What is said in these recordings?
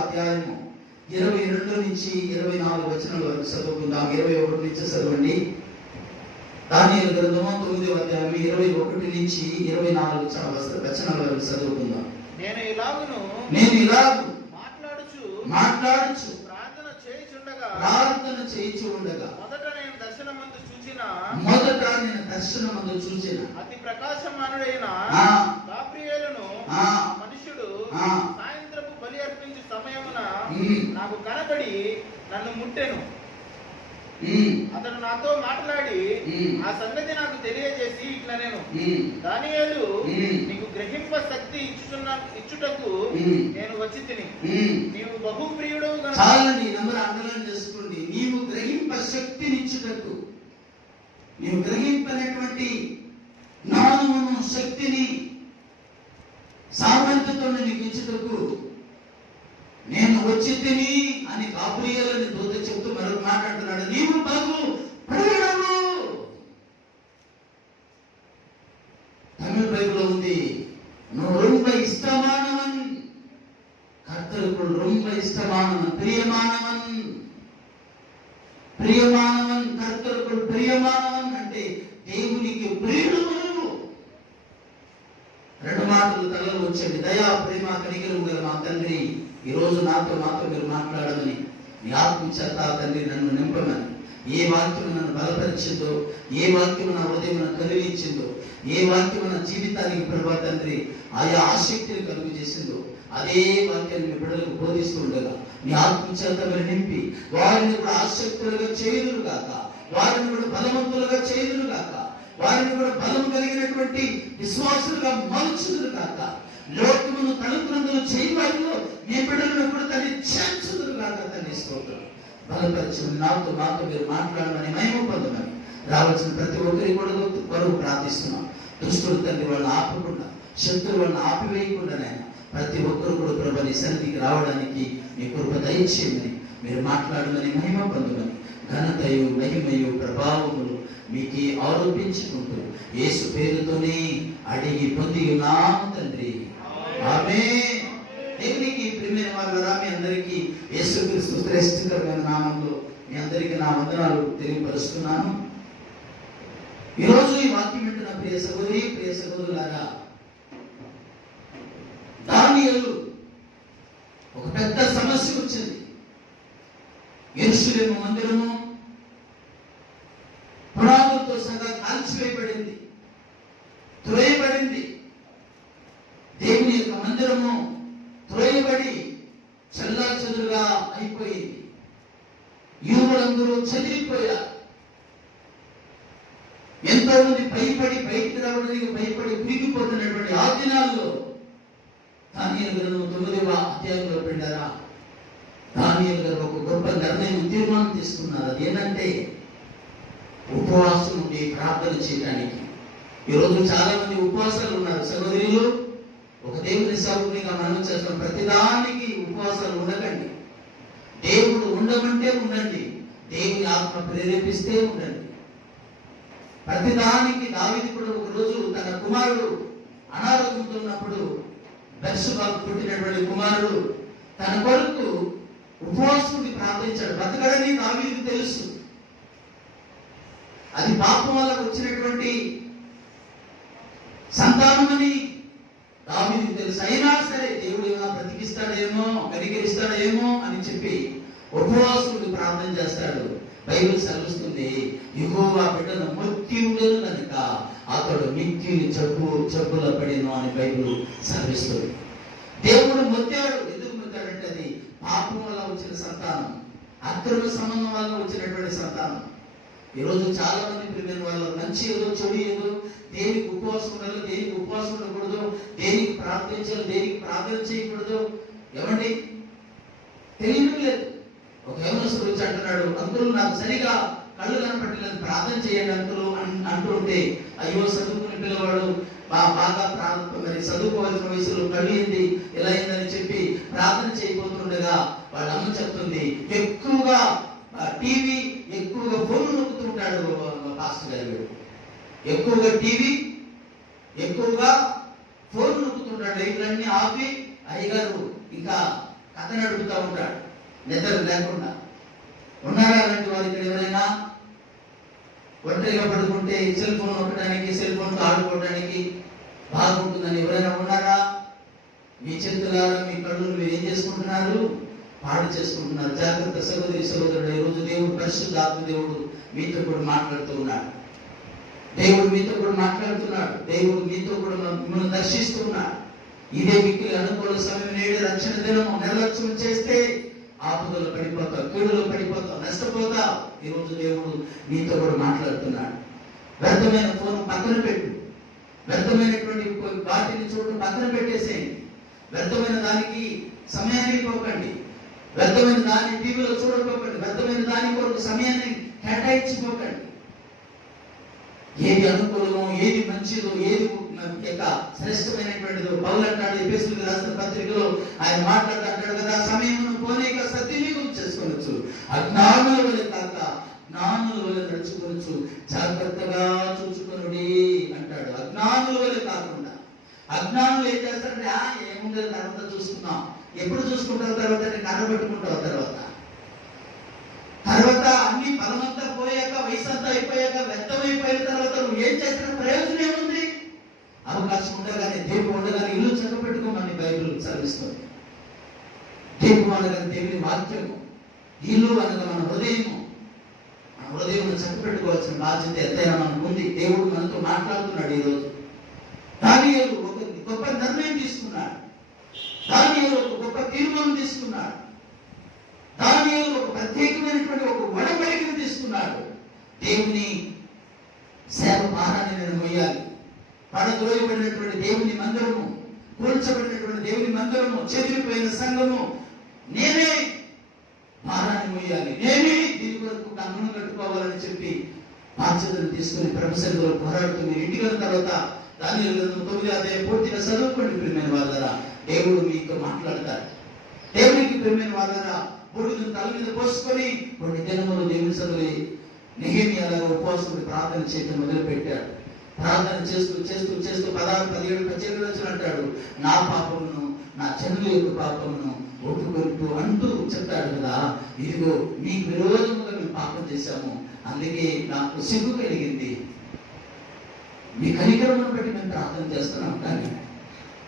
అధ్యాయము 22 నుంచి 24 వచనాల వరకు చదువుకుందాం. 21 నుంచి చదవండి. దానియేలు గ్రంథము 9వ అధ్యాయం 21 నుంచి 24 వచనాల వరకు చదువుకుందాం. నేను ఇలాగును మాట్లాడుచు ప్రార్థన చేయుచు ఉండగా మొదట నేను దర్శనమందు చూచిన అతి ప్రకాశమానుడైన గాబ్రియేలును మనుష్యుడు సాయంత్రపు బలి అర్పించే సమయమున నాకు కనబడి నన్ను ముట్టెను. అతడు నాతో మాట్లాడి ఆ సంగతి నాకు తెలియజేసి ఇట్లా, నేను దానియేలు నీకు గ్రహింప శక్తి ఇచ్చుటకు నేను వచ్చి తిని, నీవు బహు ప్రియుడు. చాలండి, నంబర్ అండర్లైన్ చేసుకోండి. నీవు గ్రహింప శక్తినిచ్చుటకు, నీవు గ్రహింపనేటువంటి జ్ఞానమును, శక్తిని, సామర్థ్యతను నీకు ఇచ్చుటకు నేను వచ్చి తిని అని గాబ్రియేలుని దూత చెప్తూ మరొక మాట్లాడుతున్నాడు. నీవు బహు ప్రియుడవు. తమిళ బైబిల్లో ఉంది, నువ్వు రొంబ ఇష్టమానవన్, కర్తరుకుள் రొంబ ఇష్టమానవన్, ప్రియమానవన్, కర్తరుకుள் ప్రియమానవన్ అంటే దేవునికి ప్రియుడు. రెండు మాటలు తలలో వచ్చండి. దయా ప్రేమ కనికరం గల మా తండ్రి, ఈరోజు నాతో మీరు మాట్లాడమని, నీ ఆత్మ చేత తండ్రి నన్ను నింపమని, ఏ వాక్యం నన్ను బలపరిచిందో, ఏ వాక్యం నా హృదయం కలిగించిందో, ఏ వాక్యం నా జీవితానికి ప్రభా తండ్రి ఆయా ఆసక్తిని కలుగు చేసిందో, అదే వాక్యాన్ని మీ బిడ్డలకు బోధిస్తూ ఉండగా నీ ఆత్మ చేత మీరు నింపి వారిని కూడా ఆసక్తులుగా చేయుదురు గాక, వారిని కూడా బలవంతులుగా చేయుదురు గాక, వారిని కూడా బలం కలిగినటువంటి విశ్వాసులుగా మలుచుదురు గాక, లోకమును తలుపునందులు చేయవారిలో మీ బిడ్డలను కూడా తల్లి చేర్చుదురు గాక. తల్లి స్తోత్రం. బలపరిచిన నాతో మీరు మాట్లాడమని, మహిమ పొందమని రావాల్సిన ప్రతి ఒక్కరి కూడా వరకు ప్రార్థిస్తున్నాం. దుష్టుడు తండ్రి వాళ్ళని ఆపకుండా, శత్రువు వాళ్ళని ఆపివేయకుండానైనా ప్రతి ఒక్కరు కూడా ప్రభు నీ సన్నిధికి రావడానికి మీ కృప దయచేయమని, మీరు మాట్లాడమని, మహిమ పొందమని, ఘనతయు మహిమయు ప్రభావములు మీకు ఆరోపించుకుంటూ యేసు పేరుతోనే అడిగి పొంది ఉన్నాము తండ్రి, ఆమేన్. దేవునికి ప్రియమైన వారులారా, మీ అందరికీ యేసుక్రీస్తు శ్రేష్ఠకరమైన నామంలో మీ అందరికీ నా వందనాలు తెలియపరుస్తున్నాను. ఈరోజు ఈ వాక్యం వింటున్న ప్రియ సహోదరి, ప్రియ సహోదరులారా, దానియేలు ఒక పెద్ద సమస్య వచ్చింది. యెరూషలేము మందిరము పునాదులతో సగా కాల్చివేయబడింది, త్రోయబడింది. దేవుని యొక్క మందిరము త్రోయబడి చెల్లాచెదురుగా అయిపోయింది. యూదులందరూ చెదిరిపోయారు. ఎంతో మంది భయపడి బయటికి రావడానికి భయపడి ఉరిగిపోతున్నటువంటి ఆ దినాల్లో దానియేలు గ్రంథం 9వ అధ్యాయంలో పెట్టారా, దానియేలు గారు ఒక గొప్ప నిర్ణయం, తీర్మానం తీసుకున్నారు. అది ఏంటంటే ఉపవాసం ఉండి ప్రార్థన చేయడానికి. ఈరోజు చాలా మంది ఉపవాసాలు ఉన్నారు. సహోదరులు, ఒక దేవుని సేవకునిగా మనం చేస్తాం, ప్రతిదానికి ఉపవాసాలు ఉండకండి. దేవుడు ఉండమంటే ఉండండి, దేవుని ఆత్మ ప్రేరేపిస్తే ఉండండి. ప్రతిదానికి దావీదు కూడా ఒక రోజు తన కుమారుడు అనారోగ్యంతో ఉన్నప్పుడు, బెత్షెబాకు పుట్టినటువంటి కుమారుడు తన కొరకు ఉపవాసుడికి ప్రార్థించాడు. బ్రతకడని దావీదుకు తెలుసు, అది పాపం వల్ల వచ్చినటువంటి సంతానమని దావీదుకు తెలుసు. అయినా సరే దేవుడు ఏమైనా బ్రతికిస్తాడేమో, కనికరిస్తాడేమో అని చెప్పి ఉపవాసుడికి ప్రార్థన చేస్తాడు. బైబిల్ సెలవిస్తుంది, యెహోవా బిడ్డను మృత్యువులను కనుక అతడు మిక్కిలి జబ్బుల పడిను అని బైబిల్ సెలవిస్తుంది. దేవుడు మొత్తాడు. ఎందుకు మొత్తాడంటే అది పాపం వల్ల వచ్చిన సంతానం, అక్రమ సంబంధం వల్ల వచ్చినటువంటి సంతానం. ఈరోజు చాలా మంది ప్రియులైన వాళ్ళు మంచి ఏదో చెడు ఏదో, దేనికి ఉపవాసం ఉండాలో, దేనికి ఉపవాసం ఉండకూడదు, దేనికి ప్రార్థించాలో, దేనికి ప్రార్థన చేయకూడదు, ఏమండి తెలియడం లేదు. ఒక యవనస్తుడు వచ్చి అంటున్నాడు, అంకులు నాకు సరిగా కళ్ళు కనపట్టలేదు, ప్రార్థన చేయండి అంకులు అంటుంటే, అయ్యో చదువుకుని పిల్లవాడు బాగా మరి చదువుకోవాల్సిన వయసులో కళ్ళు ఏంది ఇలా అయిందని చెప్పి ప్రార్థన చేయబోతుండగా వాళ్ళ అమ్మ చెప్తుంది, ఎక్కువగా టీవీ, ఎక్కువగా ఫోన్ నొక్కుతుంటాడు పాస్టర్ గారు, ఎక్కువగా టీవీ, ఎక్కువగా ఫోన్ నొక్కుతుంటాడు. లైట్లన్నీ ఆపి అయ్యగారు ఇంకా కథ నడుపుతూ ఉంటాడు నిద్ర లేకుండా. ఉన్నారా అలాంటి వారు ఇక్కడ ఎవరైనా? ఒంటరిగా పడుకుంటే సెల్ ఫోన్ నొక్కడానికి, సెల్ ఫోన్ ఆడుకోవడానికి బాగుంటుందని ఎవరైనా ఉన్నారా? మీ చేతులారా మీ కళ్ళు మీరు ఏం చేసుకుంటున్నారు? పాడు చేసుకుంటున్నారు. జాగ్రత్త సహోదరి సహోదరుడు, ఈ రోజు దేవుడు పరిశుద్ధాత్మ దేవుడు మీతో కూడా మాట్లాడుతూ ఉన్నాడు. దేవుడు మీతో కూడా మాట్లాడుతున్నాడు. దేవుడు మీతో కూడా మిమ్మల్ని దర్శిస్తున్నాడు. ఇదే మిక్కిలి అనుకూల సమయం, నేడు రక్షణ దినము. నిర్లక్ష్యం చేస్తే ఆపదలో పడిపోతావు, కీడులో పడిపోతావు, నష్టపోతావు. ఈ రోజు దేవుడు నీతో కూడా మాట్లాడుతున్నాడు. వ్యర్థమైన ఫోన్ పక్కన పెట్టు. వ్యర్థమైనటువంటి వాటిని చూడటం పక్కన పెట్టేసేయండి. వ్యర్థమైన దానికి సమయాన్ని పోకండి. వ్యర్థమైన దాన్ని టీవీలో చూడకపోకండి. వ్యర్థమైన దాని కొరకు సమయాన్ని కేటాయించుకోకండి. ఏది అనుకూలమో, ఏది మంచిదో, ఏది శ్రేష్టమైనటువంటిదో పౌలు అంటాడు ఎఫెసీయులకు రాసిన పత్రికలో. ఆయన మాట్లాడుతాడు కదా, సమయమును పోనీక సద్వినియోగం చేసుకోవచ్చు, అజ్ఞానుల వలె కాక జ్ఞానుల వలె నడుచుకోవచ్చు, జాగ్రత్తగా చూసుకొనుడి అంటాడు. అజ్ఞానుల వలె కాకుండా. అజ్ఞానులు ఏం చేస్తారంటే ఏముండదు తర్వాత చూసుకున్నాం. ఎప్పుడు చూసుకుంటావు? తర్వాత కర్రబెట్టుకుంటావు. తర్వాత అన్ని బలమంతా పోయాక, వయసు అంతా అయిపోయాక, వ్యర్థమైపోయిన తర్వాత నువ్వు ఏం చేసిన ప్రయోజనం ఏముంది? అవకాశం ఉండగానే, దేవుడు ఉండగానే ఇల్లు చక్కబెట్టుకోమని బైబిల్ చదివిస్తుంది. దేవుడు అనగానే దేవుని వాక్యము, ఇల్లు అనగా మన హృదయము. మన హృదయం చక్కబెట్టుకోవాల్సిన బాధ్యత ఎంతైనా మనకు ఉంది. దేవుడు మనతో మాట్లాడుతున్నాడు. ఈరోజు దానియేలు ఒక గొప్ప నిర్ణయం తీసుకున్నాడు. దానియేలు ఒక గొప్ప తీర్మానం తీసుకున్నాడు. దానియేలు ఒక ప్రత్యేకమైనటువంటి ఒక ఒడంబడికను తీసుకున్నాడు. దేవుని సేవ భారాన్ని నేను మొయ్యాలి. పడద్రోయబడినటువంటి దేవుని మందిరము, కూల్చబడినటువంటి దేవుని మందిరము, చెదిరిపోయిన సంఘము, నేనే భారాన్ని మొయ్యాలి, నేనే దీని కొరకు కన్నును కట్టుకోవాలని చెప్పి బాధ్యతను తీసుకుని ప్రొఫెసర్లు పోరాడుతూ మీరు ఇంటికి వెళ్ళిన తర్వాత దానియేలు 9వ అధ్యాయం పూర్తిగా చదువుకోండి ప్రియమైన వాళ్ళరా. దేవుడు మీతో మాట్లాడతాడు. దేవునికి ప్రియమైన వాళ్ళరా, బూడిదను తల మీద పోసుకొని కొన్ని దినములు దేవుని సన్నిధిలో నెహెమ్యా ఉపవాసం ప్రార్థన చేయడం మొదలు పెట్టాడు. ప్రార్థన చేస్తూ చేస్తూ చేస్తూ 16, 17, 18 రోజులు అంటాడు, నా పాపమును నా జనుల యొక్క పాపమును ఒప్పుకొంటూ అంటూ చెప్తాడు కదా. ఇదిగో మీకు విరోధముగా మేము పాపం చేశాము, అందుకే నాకు సిగ్గు కలిగింది. మీ కనికరమును బట్టి మేము ప్రార్థన చేస్తున్నాం, కానీ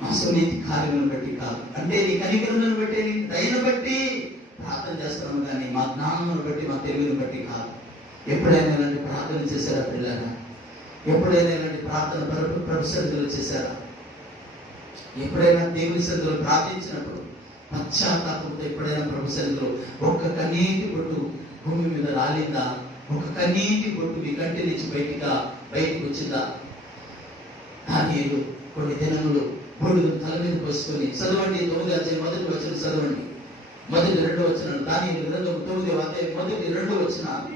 మా సునీతి కార్యములను బట్టి కాదు. అంటే నీ కనికరములను బట్టి, నీ దయను బట్టి ప్రార్థన చేస్తున్నాం, కానీ మా జ్ఞానమును బట్టి, మా తెలివిని బట్టి కాదు. ఎప్పుడైనా ఇలాంటి ప్రార్థన చేశారా పిల్లరా? ఎప్పుడైనా ఇలాంటి ప్రార్థన ప్రొఫెసర్లు చేశారా? ఎప్పుడైనా దేవుని సన్నిధిలో ప్రార్థించినప్పుడు పశ్చాత్తాపంతో ఎప్పుడైనా ప్రొఫెసర్లు ఒక్క కన్నీటి బొట్టు భూమి మీద రాలిందా? ఒక కన్నీటి బొట్టు మీ కంటి నుంచి బయటికి వచ్చిందా? దానియేలు కొన్ని దినములు బొడుగు తల మీద పోసుకొని చదవండి. 9వ అధ్యాయం 1వ వచనం చదవండి. 1, 2 వచనాలు. దానియేలు గ్రంథం 9వ అధ్యాయం 1, 2 వచనాలు.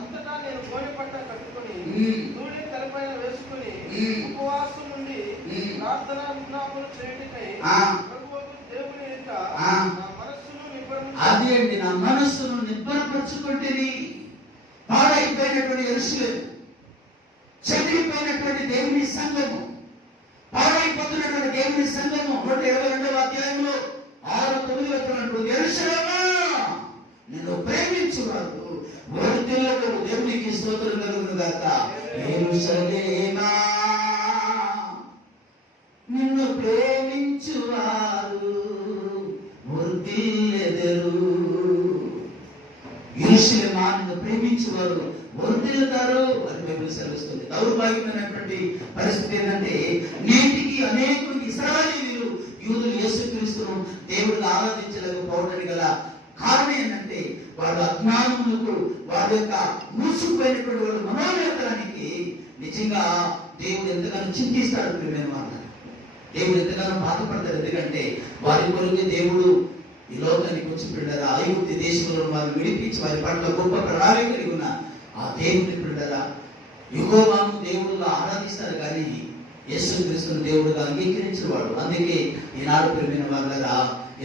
అంతటా నేను గోనె పట్ట కట్టుకొని నూనె తలపైన వేసుకుని ఉపవాసం నుండి ప్రార్థన విజ్ఞాపన చేయటకై ప్రభువుకు దేవుని ఎదుట నా మనస్సును అది అండి, నా మనస్సును నిబ్బరపరుచుకుంటేని. పాడైపోయినటువంటి యెరూషలేము, చెదిరిపోయినటువంటి దేవుని సంఘము, పాడైపోతున్నటువంటి దేవుని సంఘము 122వ అధ్యాయంలో 6, 9 వచనాలు, యెరూషలేమా నిన్ను ప్రేమించువాడు వర్ధిల్లును, దేవునికి స్తోత్రం కలుగును గాక. యెరూషలేమా నిన్ను ప్రేమించువారు వర్ధిల్లెదరు. యెరూషలేమా నిన్ను ప్రేమించువారు వర్ధిల్లుతారు అని బైబిల్ సెలవిస్తుంది. దౌర్భాగ్యమైనటువంటి పరిస్థితి ఏంటంటే నేటికి అనేకులు ఇశ్రాయేలీయులు, యూదులు యేసుక్రీస్తును దేవుడిని ఆరాధించలేకపోవడానికి గల కారణం ఏంటంటే వాళ్ళ అజ్ఞానములకు, వాళ్ళ యొక్క మూసుకుపోయినటువంటి వాళ్ళ మనోవేతనానికి నిజంగా దేవుడు ఎంతగానో చింతిస్తాడు. ప్రియమైన వాళ్ళ దేవుడు ఎంతగానో బాధపడతారు. ఎందుకంటే వారి కొరకు దేవుడు ఈ లోకానికి వచ్చి పిల్లరా, ఐగుప్తు దేశంలో వారిని విడిపించి వారి పట్ల గొప్ప ప్రణాళిక కలిగి ఉన్న ఆ దేవుని పిల్లరా, యెహోవాను దేవుడుగా ఆరాధిస్తారు కానీ యేసుక్రీస్తును దేవుడుగా అంగీకరించిన వాడు. అందుకే ఈనాడు ప్రియమైన వాళ్ళరా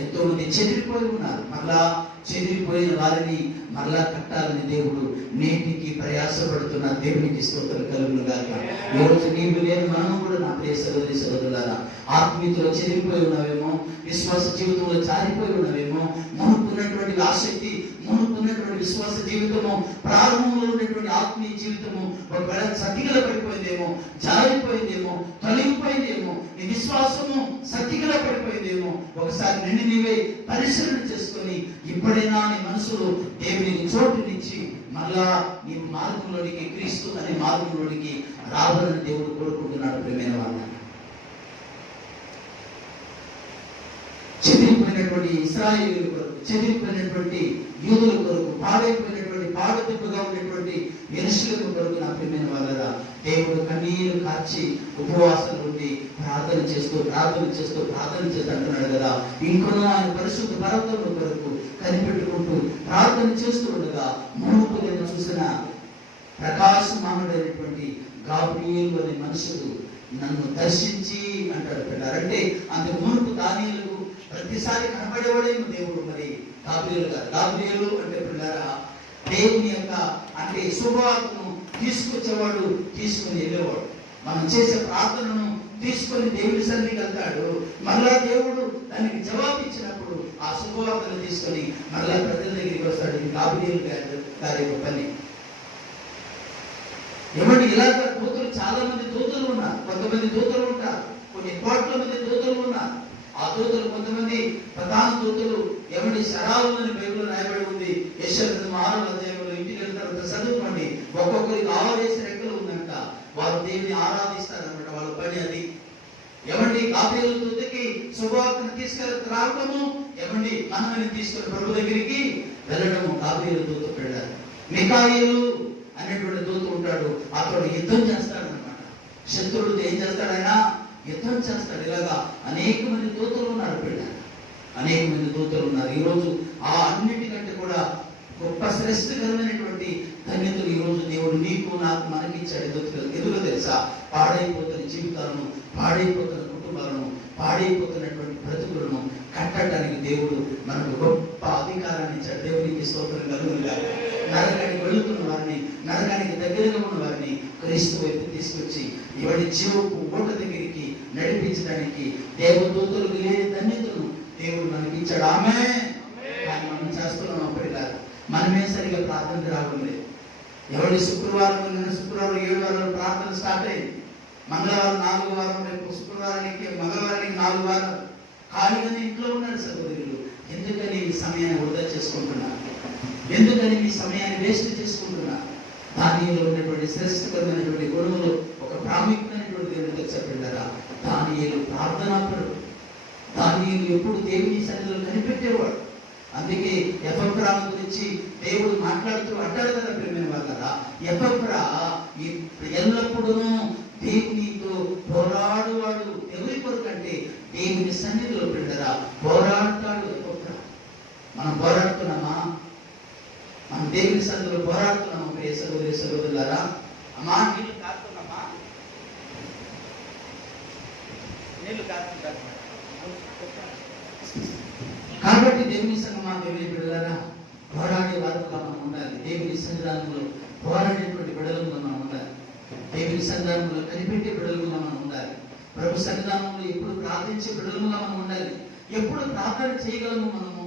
ఎంతో మంది చెదిరిపోయి ఉన్నారు. మరలా చెదిరిపోయిన వారిని మరలా కట్టాలని దేవుడు నేటికి ప్రయాసపడుతున్న దేవునికి స్తోత్రం కలుగును గాక. ఈ రోజు నీవు నేను మనం కూడా నా ప్రియ సహోదరి సహోదరులారా ఆత్మీయతలో చెదిరిపోయి ఉన్నావేమో, విశ్వాస జీవితంలో జారిపోయి ఉన్నావేమో, మునుకున్నటువంటి ఆసక్తి, మునుకున్నటువంటి విశ్వాస జీవితము, ప్రారంభంలో ఉన్నటువంటి ఆత్మీయ జీవితము ఒకవేళ సతికిల పడిపోయిందేమో, జారిపోయిందేమో, తొలగిపోయిందేమో, నీ విశ్వాసము సతికిల పడిపోయిందేమో. ఒకసారి నిన్ను నీవే పరిశీలన చేసుకొని ఇప్పుడైనా నీ మనసులో దేవునికి చోటునిచ్చి మళ్ళా నీ మార్గంలోనికి, క్రీస్తు అనే మార్గంలోనికి రావాలని దేవుడు కోరుకుంటున్నాడు. ప్రియమైన వాళ్ళ చెదిరిపోయినటువంటి ఇశ్రాయేలీయుల కొరకు, చెదిరిపోయినటువంటి యూదుల కొరకు, పాడైపోయినటువంటి పాడుదిబ్బగా ఉన్నటువంటి యెరూషలేము కొరకు నా ప్రియమైన వాళ్ళరా దేవుడు కన్నీరు కార్చి ఉపవాసాలు ఉండి ప్రార్థన చేస్తూ అంటున్నాడు కదా. ఇంకొన ఆయన పరిశుద్ధ పర్వతం కొరకు కనిపెట్టుకుంటూ ప్రార్థన చేస్తూ ఉండగా మునుపు నేను చూసిన ప్రకాశమానుడైనటువంటి గాబ్రియేలు అనే మనుషుడు నన్ను దర్శించి అంటాడు పిల్లలు. అంటే అందుకు మునుపు దానియేలు ప్రతిసారి కనబడేవాడేమో దేవుడు, మరి గాబ్రియేలు కాదు. గాబ్రియేలు అంటే పిల్లరా దేవుని యొక్క అంటే శుభవార్తను తీసుకొచ్చేవాడు, తీసుకుని వెళ్ళేవాడు. మనం చేసే ప్రార్థనను తీసుకొని దేవుని సన్నిధికి వెళ్తాడు. మరలా దేవుడు దానికి జవాబు ఇచ్చినప్పుడు ఆ శుభవార్తను తీసుకొని మరలా ప్రజల దగ్గరికి వస్తాడు. ఇది గాబ్రియేలు గారి యొక్క పని. ఏమంటే ఇలాగ దూతలు, చాలా మంది దూతలు ఉన్నారు. కొంతమంది దూతలు ఉంటారు, కొన్ని కోట్ల మంది దూతలు ఉన్నారు. ఆ దూతలు కొంతమంది ప్రధాన దూతలు ఏమంటే శరావులని బైబిల్లో రాయబడి ఉంది. యెషయా 6వ అధ్యాయంలో ఇంటికి వెళ్తారు, చదువుకోండి. ఒక్కొక్కరికి 6 రెక్కలు ఉందంట. వారు దేవుని ఆరాధిస్తారన్నమాట, వాళ్ళ పని అది. ఏమండి గాబ్రియేలు దూతకి శుభవార్తను రావడము, ఏమండి మనల్ని తీసుకొని ప్రభు దగ్గరికి వెళ్ళడము గాబ్రియేలు దూత వెళ్ళారు. మిఖాయేలు అనేటువంటి దూత ఉంటాడు, అతడు యుద్ధం చేస్తాడు అనమాట. శత్రువులతో ఏం చేస్తాడు ఆయన? యుద్ధం చేస్తాడు. ఇలాగా అనేక మంది దూతలు ఉన్నారు పిల్లలు, అనేక మంది దూతలు ఉన్నారు. ఈరోజు ఆ అన్నిటికంటే కూడా గొప్ప శ్రేష్టకరమైనటువంటి ధన్యతలు ఈరోజు దేవుడు నీకు నాకు మనకిచ్చాడు. ఎందుకు తెలుసా? పాడైపోతున్న జీవితాలను, పాడైపోతున్న కుటుంబాలను, పాడైపోతున్నటువంటి బ్రతుకులను కట్టడానికి దేవుడు మనకు గొప్ప అధికారాన్ని ఇచ్చాడు. దేవునికి స్తోత్రం కలుగును గాక. నరకానికి వెళుతున్న వారిని, నరకానికి దగ్గరగా ఉన్న వారిని క్రీస్తు వైపు తీసుకొచ్చి ఎవరి జీవపు ఓట దగ్గరికి నడిపించడానికి దేవదూతలకు లేని ధన్యతను దేవుడు మనకి ఇచ్చాడు. ఆమేన్. కానీ మనం చేస్తున్నాం అప్పటి కాదు, మనమే సరిగా ప్రార్థనకు రావడం లేదు. ఎవరి శుక్రవారం, నిన్న శుక్రవారం 7 వారాలు ప్రార్థన స్టార్ట్ అయింది. మంగళవారం 4వ వారం, రేపు శుక్రవారానికి మంగళవారానికి 4 వారాలు ఖాళీగానే ఇంట్లో ఉన్నారు సహోదరులు. ఎందుకని ఈ సమయాన్ని వృధా చేసుకుంటున్నారు? ఎందుకని మీ సమయాన్ని వేస్ట్ చేసుకుంటున్నారు? దానిలో ఉన్నటువంటి శ్రేష్టకరమైనటువంటి గుణములు ఒక ప్రాముఖ్యమైనటువంటి దేవుని చెప్పంటారా? దానియేలు ప్రార్థనాపరుడు. దానియేలు ఎప్పుడు దేవుని సన్నిధిలో కనిపెట్టేవాడు. అందుకే ఎపఫ్రా గురించి దేవుడు మాట్లాడుతూ అంటాడు కదా ప్రియమైన వాళ్ళరా, ఎపఫ్రా ఎల్లప్పుడూ దేవునితో పోరాడువాడు. ఎవరి కొరకు అంటే దేవుని సన్నిధిలో పెట్టరా పోరాడతాడు ఎపఫ్రా. మనం పోరాడుతున్నామా? మనం దేవుని సన్నిధిలో పోరాడుతున్నామా ప్రియ సహోదరి సహోదరులారా? అమ్మా నీళ్ళు కాస్తున్నామా? నీళ్ళు కాస్తుంటారు. కాబట్టి దేవుని సంగమా, దేవుని బిడ్డలారా, పోరాడే వారుగా మనం ఉండాలి. దేవుని సన్నిధానంలో పోరాడేటువంటి బిడ్డలుగా మనం ఉండాలి. దేవుని సన్నిధానంలో కనిపెట్టే బిడ్డలుగా మనం ఉండాలి. ప్రభు సన్నిధానంలో ఎప్పుడు ప్రార్థించే బిడ్డలుగా మనం ఉండాలి. ఎప్పుడు ప్రార్థన చేయగలము మనము?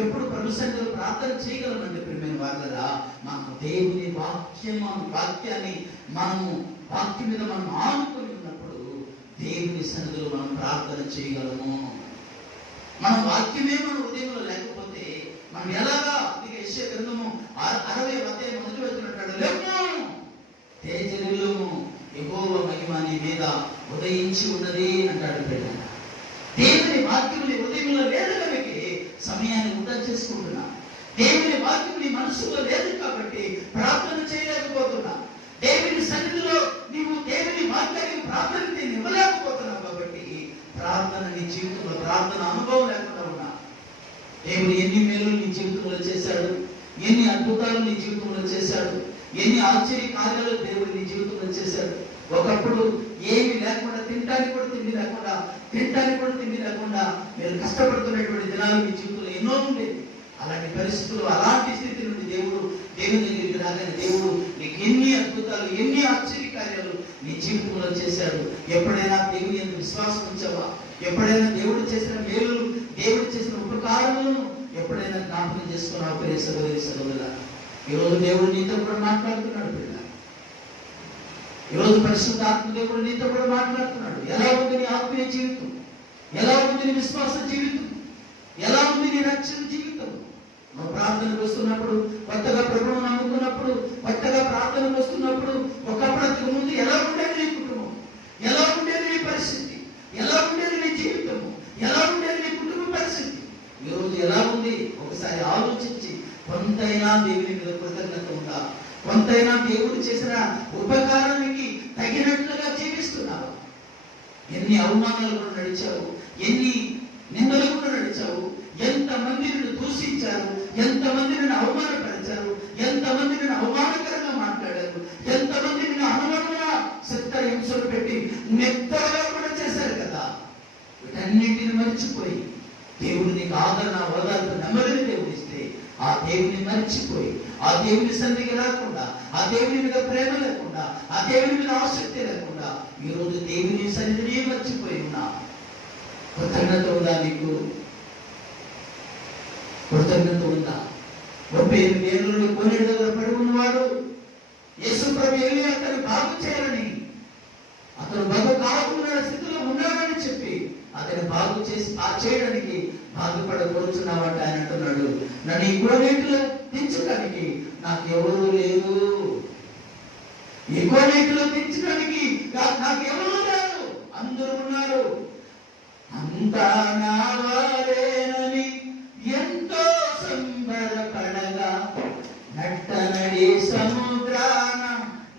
ఎప్పుడు ప్రభు సన్నిధిలో ప్రార్థన చేయగలమంటే ప్రియమైన వాళ్ళరా, మనం దేవుని వాక్యాన్ని మనము వాక్యం మీద మనం ఆనుకొని ఉన్నప్పుడు దేవుని సన్నిధిలో మనం ప్రార్థన చేయగలము. మన వాక్యమే మన హృదయంలో లేకపోతే మనం ఎలాగా? అందుకే యెషయా గ్రంథము 60వ అధ్యాయం 1వ వచనం అంటాడు, లెమ్ము తేజరిల్లుము, యెహోవా మహిమ నీ మీద ఉదయించి ఉన్నది అంటాడు. దేవుని వాక్యం నీ హృదయంలో లేదు కాబట్టి సమయాన్ని వృధా చేసుకుంటున్నా. దేవుని వాక్యం నీ మనసులో లేదు కాబట్టి ప్రార్థన చేయలేకపోతున్నా. దేవుని సన్నిధిలో నీవు దేవుని వాక్యానికి ప్రార్థన ఇవ్వలేకపోతున్నావు కాబట్టి ప్రార్థన నీ జీవితంలో ప్రార్థన అనుభవం లేకుండా ఉన్నా. దేవుడు ఎన్ని మేలు నీ జీవితంలో చేశాడు, ఎన్ని అద్భుతాలు నీ జీవితంలో చేశాడు, ఎన్ని ఆశ్చర్య కార్యాలు దేవుడు నీ జీవితంలో చేశాడు. ఒకప్పుడు ఏమి లేకుండా, తినడానికి కూడా తిండి లేకుండా మీరు కష్టపడుతున్నటువంటి దినాలు మీ జీవితంలో ఎన్నో ఉండేవి. అలాంటి పరిస్థితులు, అలాంటి స్థితి నుండి దేవుని దగ్గరికి రాగానే దేవుడు నీకు ఎన్ని అద్భుతాలు, ఎన్ని ఆశ్చర్య కార్యాలు నీ జీవితంలో చేశాడు. ఎప్పుడైనా దేవుని యందు విశ్వాసం ఉంచావా? ఎప్పుడైనా దేవుడు చేసిన మేలులు, దేవుడు చేసిన ఉపకారాలను ఎప్పుడైనా జ్ఞాపకం చేసుకున్నావు? ప్రియ సహోదరి సహోదరులారా, ఈరోజు దేవుడు నీతో కూడా మాట్లాడుతున్నాడు. పిల్ల, ఈరోజు పరిశుద్ధాత్మ దేవుడు నీతో కూడా మాట్లాడుతున్నాడు. ఎలా ఉంది నీ ఆత్మీయ జీవితం? ఎలా ఉంది నీ విశ్వాస జీవితం? ఎలా ఉంది నీ రక్షణ జీవితం? నువ్వు ప్రార్థనకు వస్తున్నప్పుడు, కొత్తగా ప్రభువును నమ్ముకున్నప్పుడు, కొత్తగా ప్రార్థనకు వస్తున్నప్పుడు, ఒకప్పుడు అంతకు ముందు ఎలా ఉండేది నీ కుటుంబం? ఎలా ఉండేది నీ పరిస్థితి? ఎలా ఉండేది నీ జీవితము? ఎలా ఉండేది నీ కుటుంబ పరిస్థితి? ఈరోజు ఎలా ఉంది? ఒకసారి ఆలోచించి కొంతైనా దేవుని మీద కృతజ్ఞత ఉందా? కొంతైనా దేవుడు చేసిన ఉపకారానికి తగినట్లుగా జీవిస్తున్నావు? ఎన్ని అవమానాలు కూడా నడిచావు, ఎన్ని నిందలు కూడా నడిచావు, ఎంతమంది నిన్ను దూషించారు, ఎంతమంది నిన్ను అవమానపరిచారు, ఎంతమంది నిన్ను అవమానకరంగా మాట్లాడారు, ఎంతమంది నిన్ను అనుమానంగా హింసలు పెట్టి మెత్తగా కూడా చేశారు కదా. వీటన్నింటిని మర్చిపోయి దేవుడు నీకు ఆదరణ, ఓదార్పు, నెమ్మదిని దేవుడు ఇస్తే ఆ దేవుని మర్చిపోయి, ఆ దేవుని సన్నిధికి రాకుండా, ఆ దేవుని మీద ప్రేమ లేకుండా, ఆ దేవుని మీద ఆసక్తి లేకుండా ఈరోజు దేవుని సన్నిధిని మర్చిపోయి ఉన్నా. కృతజ్ఞత ఉందా నీకు? కృతజ్ఞత ఉందా? 38 ఏళ్ళ నుండి కోనేరు దగ్గర పడి ఉన్నవాడు యేసు ప్రభు ఏలి అతను బాగు చేయాలని, అతను బాగు కాకుండా స్థితిలో ఉన్నాడని చెప్పి అతను బాగు చేసి చేయడానికి బాధపడకూర్చున్నావంట. ఆయన అంటున్నాడు, నన్ను ఈ కోనేటిలో దించడానికి నాకు ఎవరు లేరు. ఈ కోనేటిలో దించడానికి నాకు ఎవరు లేరు, అందరూ ఉన్నారు. అంతా నా వారేనని ఎంతో సంబరపడగా నట్టనడి సముద్రాన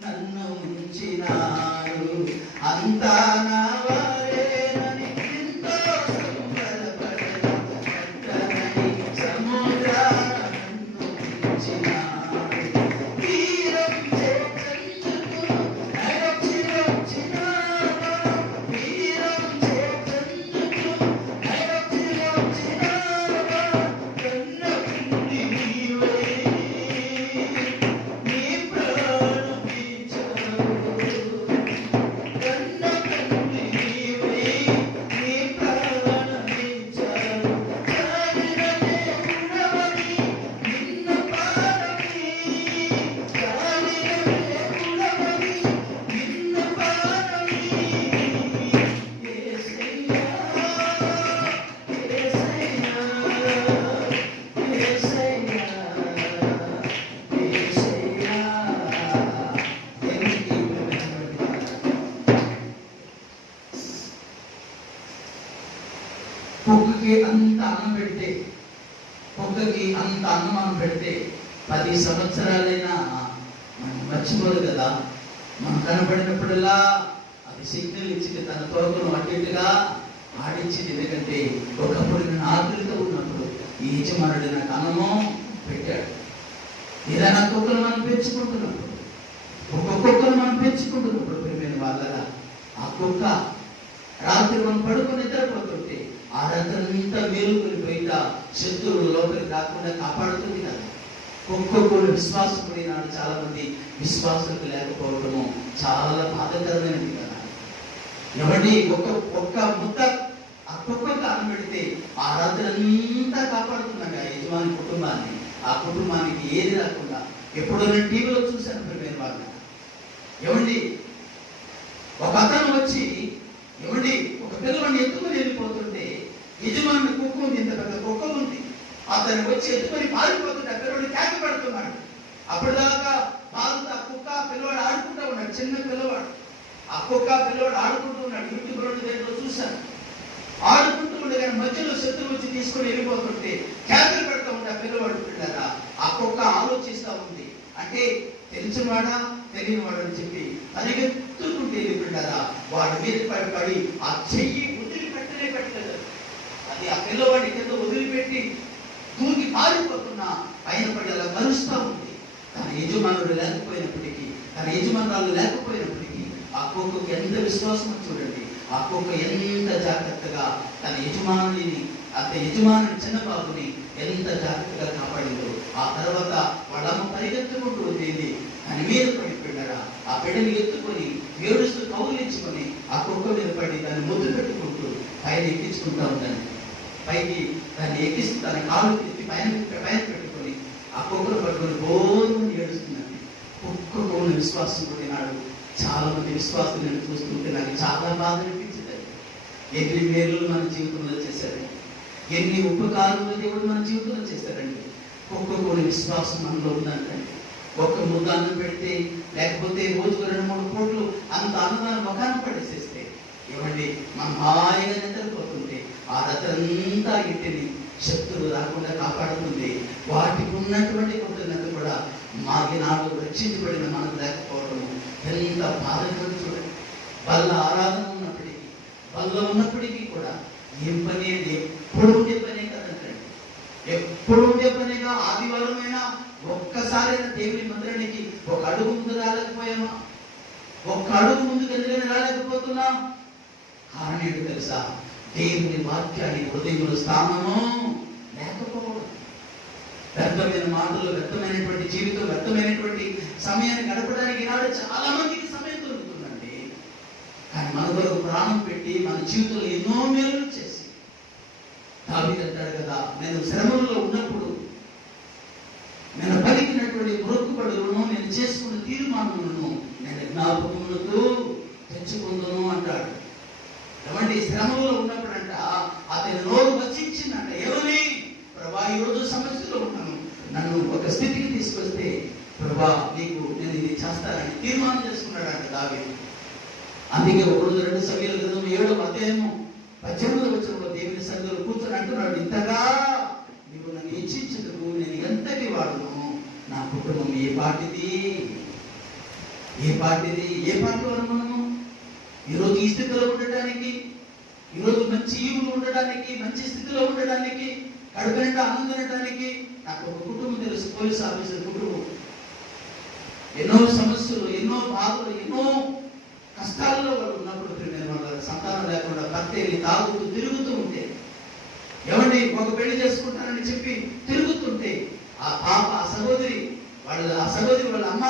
నన్ను ఉంచినారు. అంతా నా వారేనని ఎంతో సంబరపడగా నట్టనడి సముద్రాన నన్ను ఉంచినారు. తీరం చేర్చెందుకు నరచిరొచ్చినావా, తీరం చేర్చెందుకు నరచిరొచ్చినావా, కన్నకుండి నీవే నీ ప్రాణం ఇచ్చావు, కన్నకుండి నీవే నీ ప్రాణం ఇచ్చావు. కాలిననే ఉన్నవని నిన్న పారని, కాలిననే ఉన్నవని నిన్న పారని. యేసయ్యా, యేసయ్యా, యేసయ్యా, యేసయ్యా. దేవునికి కుక్కకి అంత అన్నం పెడితే, కుక్కకి అంత అన్నం మనం పెడితే 10 సంవత్సరాలైనా మనం మర్చిపోదు కదా. మనం కనపడినప్పుడల్లా అది సిగ్నల్ ఇచ్చింది, తన తోకను అటు ఇటుగా ఆడించింది. ఎందుకంటే ఒకప్పుడు నేను ఆకలితో ఉన్నప్పుడు ఈ యజమానుడు నాకు అన్నము పెట్టాడు. ఏదైనా కుక్కలు మనం పెంచుకుంటున్నప్పుడు, కుక్కలు మనం పెంచుకుంటున్నప్పుడు ప్రియమైన వాళ్ళగా, ఆ కుక్క రాత్రి మనం పడుకుని నిద్రపోతుంటే ఆ రాత్రంతా మేలుకొని బయట శత్రువులు లోపలికి రాకుండా కాపాడుతుంది కదా. ఒక్కొక్కరు విశ్వాసపడి నాడు చాలా మంది విశ్వాసులకు లేకపోవడము చాలా బాధాకరమైనది కదా. ఎవరి ఒక్క ముద్ద ఆ కుక్కకు అన్నం పెడితే ఆ రాత్రి అంతా కాపాడుతున్నాడు ఆ యజమాని కుటుంబాన్ని. ఆ కుటుంబానికి ఏది రాకుండా. ఎప్పుడో నేను టీవీలో చూశాను ప్రియమైన వాళ్ళు, ఏమండి ఒక అతను వచ్చి ఒక పిల్లవాడిని ఎత్తుకుని వెళ్ళిపోతుంటే యజమాని కుక్క ఉంది, ఇంత పెద్ద కుక్క ఉంది, అతను వచ్చి ఎత్తుకొని పారిపోతుంటే ఆ పిల్లవాడు కేక పెడుతున్నాడు. అప్పటిదాకా బాగుంది ఆ కుక్క పిల్లవాడు ఆడుకుంటూ ఉన్నాడు, చిన్న పిల్లవాడు. ఆ కుక్క పిల్లవాడు ఆడుకుంటూ ఉన్నాడు. యూట్యూబ్ దగ్గర చూశాను. ఆడుకుంటూ ఉండగానే మధ్యలో శత్రువు వచ్చి తీసుకొని వెళ్ళిపోతుంటే కేకలు పెడతా ఉంటే ఆ పిల్లవాడు పిల్లరా ఆ కుక్క ఆలోచిస్తూ ఉంది. అంటే తెలిసినవాడా తెలియనివాడు అని చెప్పి పరిగెత్తుకుంటే వెళ్ళిపోయారా వాడి మీద పడి ఆ చెయ్యి వదిలిపెట్టనే పెట్టలేదు. అది ఆ పిల్లవాడి కింద వదిలిపెట్టి దూకి పారిపోతున్నా పైన పడి అలా కలుస్తూ ఉంది. తన యజమానుడు లేకపోయినప్పటికీ, తన యజమానురాలు లేకపోయినప్పటికీ ఆ కుక్కకు ఎంత విశ్వాసమో చూడండి. ఆ కుక్క ఎంత జాగ్రత్తగా తన యజమానుని, యజమానుని చిన్న బాబుని ఎంత జాగ్రత్తగా కాపాడిందో. ఆ తర్వాత వాళ్ళమ్మ పరిగెత్తుకుంటూ ఉండేది, దాని మీద పడిపోయినారా ఆ బిడ్డని ఎత్తుకొని ఏడుస్తూ కౌలించుకొని ఆ కుక్క మీద పడి దాన్ని ముద్దు పెట్టుకుంటూ పైన ఎక్కించుకుంటా ఉందని, పైకి దాన్ని ఎక్కిస్తూ తన కాళ్ళు ఎత్తి పైన పెట్టుకొని ఆ కుక్కను పట్టుకొని బోరుని ఏడుస్తుందండి. కుక్కకు ఉన్న విశ్వాసం కొట్టినాడు. చాలా మంది విశ్వాసం నేను చూస్తుంటే నాకు చాలా బాధ అనిపించిందండి. ఎన్ని మేలు మన జీవితంలో చేశారండి, ఎన్ని ఉపకారాలు దేవుడు మన జీవితంలో చేశారండి. కుక్కకు విశ్వాసం మనలో ఉందంటే ఒక్క ముద్ద అన్నం పెడితే, లేకపోతే రోజుకు 2-3 పూట్లు అంత అన్నదాన్ని ముఖాన్ని పడేసేస్తే ఏమండి మనం హాయిగా నిద్రపోతుంటే ఆ రాత్రంతా ఇంటిని శత్రువు రాకుండా కాపాడుతుంది. వాటికి ఉన్నటువంటి కృతజ్ఞత కూడా మాగినాడు రక్షించబడిన మనకు లేకపోవడం ఎంత బాధగా చూడండి. బల్ల ఆరాధన ఉన్నప్పటికీ కూడా ఏం పని ఎప్పుడు ఉండే పనే కదండి, ఎప్పుడు ఉండే పనిగా. ఆదివారమైనా ఒక్కసారైనా దేవుని మందిరానికి ఒక అడుగు ముందు రాలేకపోయామా? ఒక్క అడుగు ముందుకు ఎందుకని రాలేకపోతున్నాం? కారణం ఏంటో తెలుసా? దేవుని వాక్యాన్ని హృదయంలో స్థానము లేకపోవడం. వ్యర్థమైన మాటలు, వ్యర్థమైనటువంటి జీవితం, వ్యర్థమైనటువంటి సమయాన్ని గడపడానికి నాడు చాలా మందికి సమయం దొరుకుతుందండి. కానీ మన కొరకు ప్రాణం పెట్టి మన జీవితంలో ఎన్నో మేలు చేసి, దావీదు అంటాడు కదా, నేను శ్రమల్లో ఉన్నప్పుడు నేను పలికినటువంటి మొక్కుబడులను, నేను చేసుకున్న తీర్మానములను నేను జ్ఞాపకములకు తెచ్చుకుందును అంటాడు. ఏమంటే శ్రమలో ఉన్నప్పుడంట అతని నోరు వచించిందంట. ఏమని? ప్రభా, ఈరోజు సమస్యలో ఉన్నాను, నన్ను ఒక స్థితికి తీసుకొస్తే ప్రభా నీకు నేను ఇది చేస్తానని తీర్మానం చేసుకున్నాడంట దావీదు. అందుకే ఒకరోజు 2 సమయాల గ్రంథం 7వ అధ్యాయము 18వ వచనంలో దేవుని సన్నిధిలో కూర్చొని అంటున్నాడు, ఇంతగా నీవు నన్ను హెచ్చించుటకు నేను ఎంతటి వాడును, నా కుటుంబం ఏ పాటిది, ఏ పాటి వారు మనము ఈరోజు ఈ స్థితిలో ఉండటానికి, ఈరోజు మంచి ఈవులు ఉండడానికి, మంచి స్థితిలో ఉండడానికి, కడుపు నిండా ఆనందం తినడానికి. నాకు ఒక కుటుంబం తెలుసు, పోలీస్ ఆఫీసర్ కుటుంబం. ఎన్నో సమస్యలు, ఎన్నో బాధలు, ఎన్నో కష్టాల్లో వాళ్ళు ఉన్నప్పుడు వాళ్ళ సంతానం లేకుండా భర్త తాగుతూ తిరుగుతూ ఉంటే, ఏమండి ఒక పెళ్లి చేసుకుంటానని చెప్పి తిరుగుతుంటే ఆ పాప, ఆ సహోదరి వాళ్ళ అమ్మ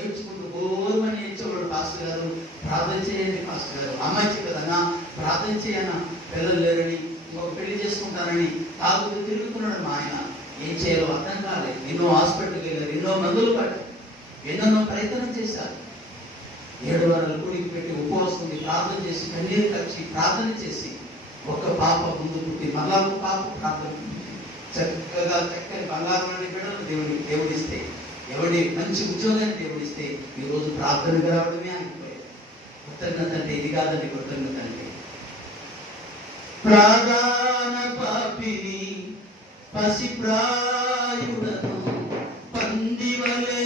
ఏడ్చుకుంటూ గోరుమని ఏడ్చేవాడు. పాస్టర్ గారు ప్రార్థన చేయండి, పాస్టర్ గారు అమ్మాయి చెప్పదన్నా ప్రార్థన చేయనా, పిల్లలు లేరని, ఇంకొక పెళ్లి చేసుకుంటానని తాగుతూ తిరుగుతున్నాడు మా ఆయన. ఏం చేయాలో అర్థం కాలేదు. ఎన్నో హాస్పిటల్కి వెళ్ళారు, ఎన్నో మందులు పడ్డారు, ఎన్నెన్నో ప్రయత్నం చేశారు. 7 వారాలు కూడికి పెట్టి ఉపవాసం ప్రార్థన చేసి, కన్నీరు కచ్చి ప్రార్థన చేసి, ఒక పాప ముందు పుట్టి మళ్ళా ఒక పాప ప్రార్థన, చక్కని బంగారం అనే బిడ్డలు దేవుడిస్తే, ఎవడి మంచి ఉద్యోగాన్ని దేవుడిస్తే ఈరోజు ప్రార్థనకు రావడమే అయిపోయాయి. కృతజ్ఞత అంటే ఇది కాదండి. కృతజ్ఞత అంటే ప్రాధాన పాపిని పసి ప్రాయుడను పందివలే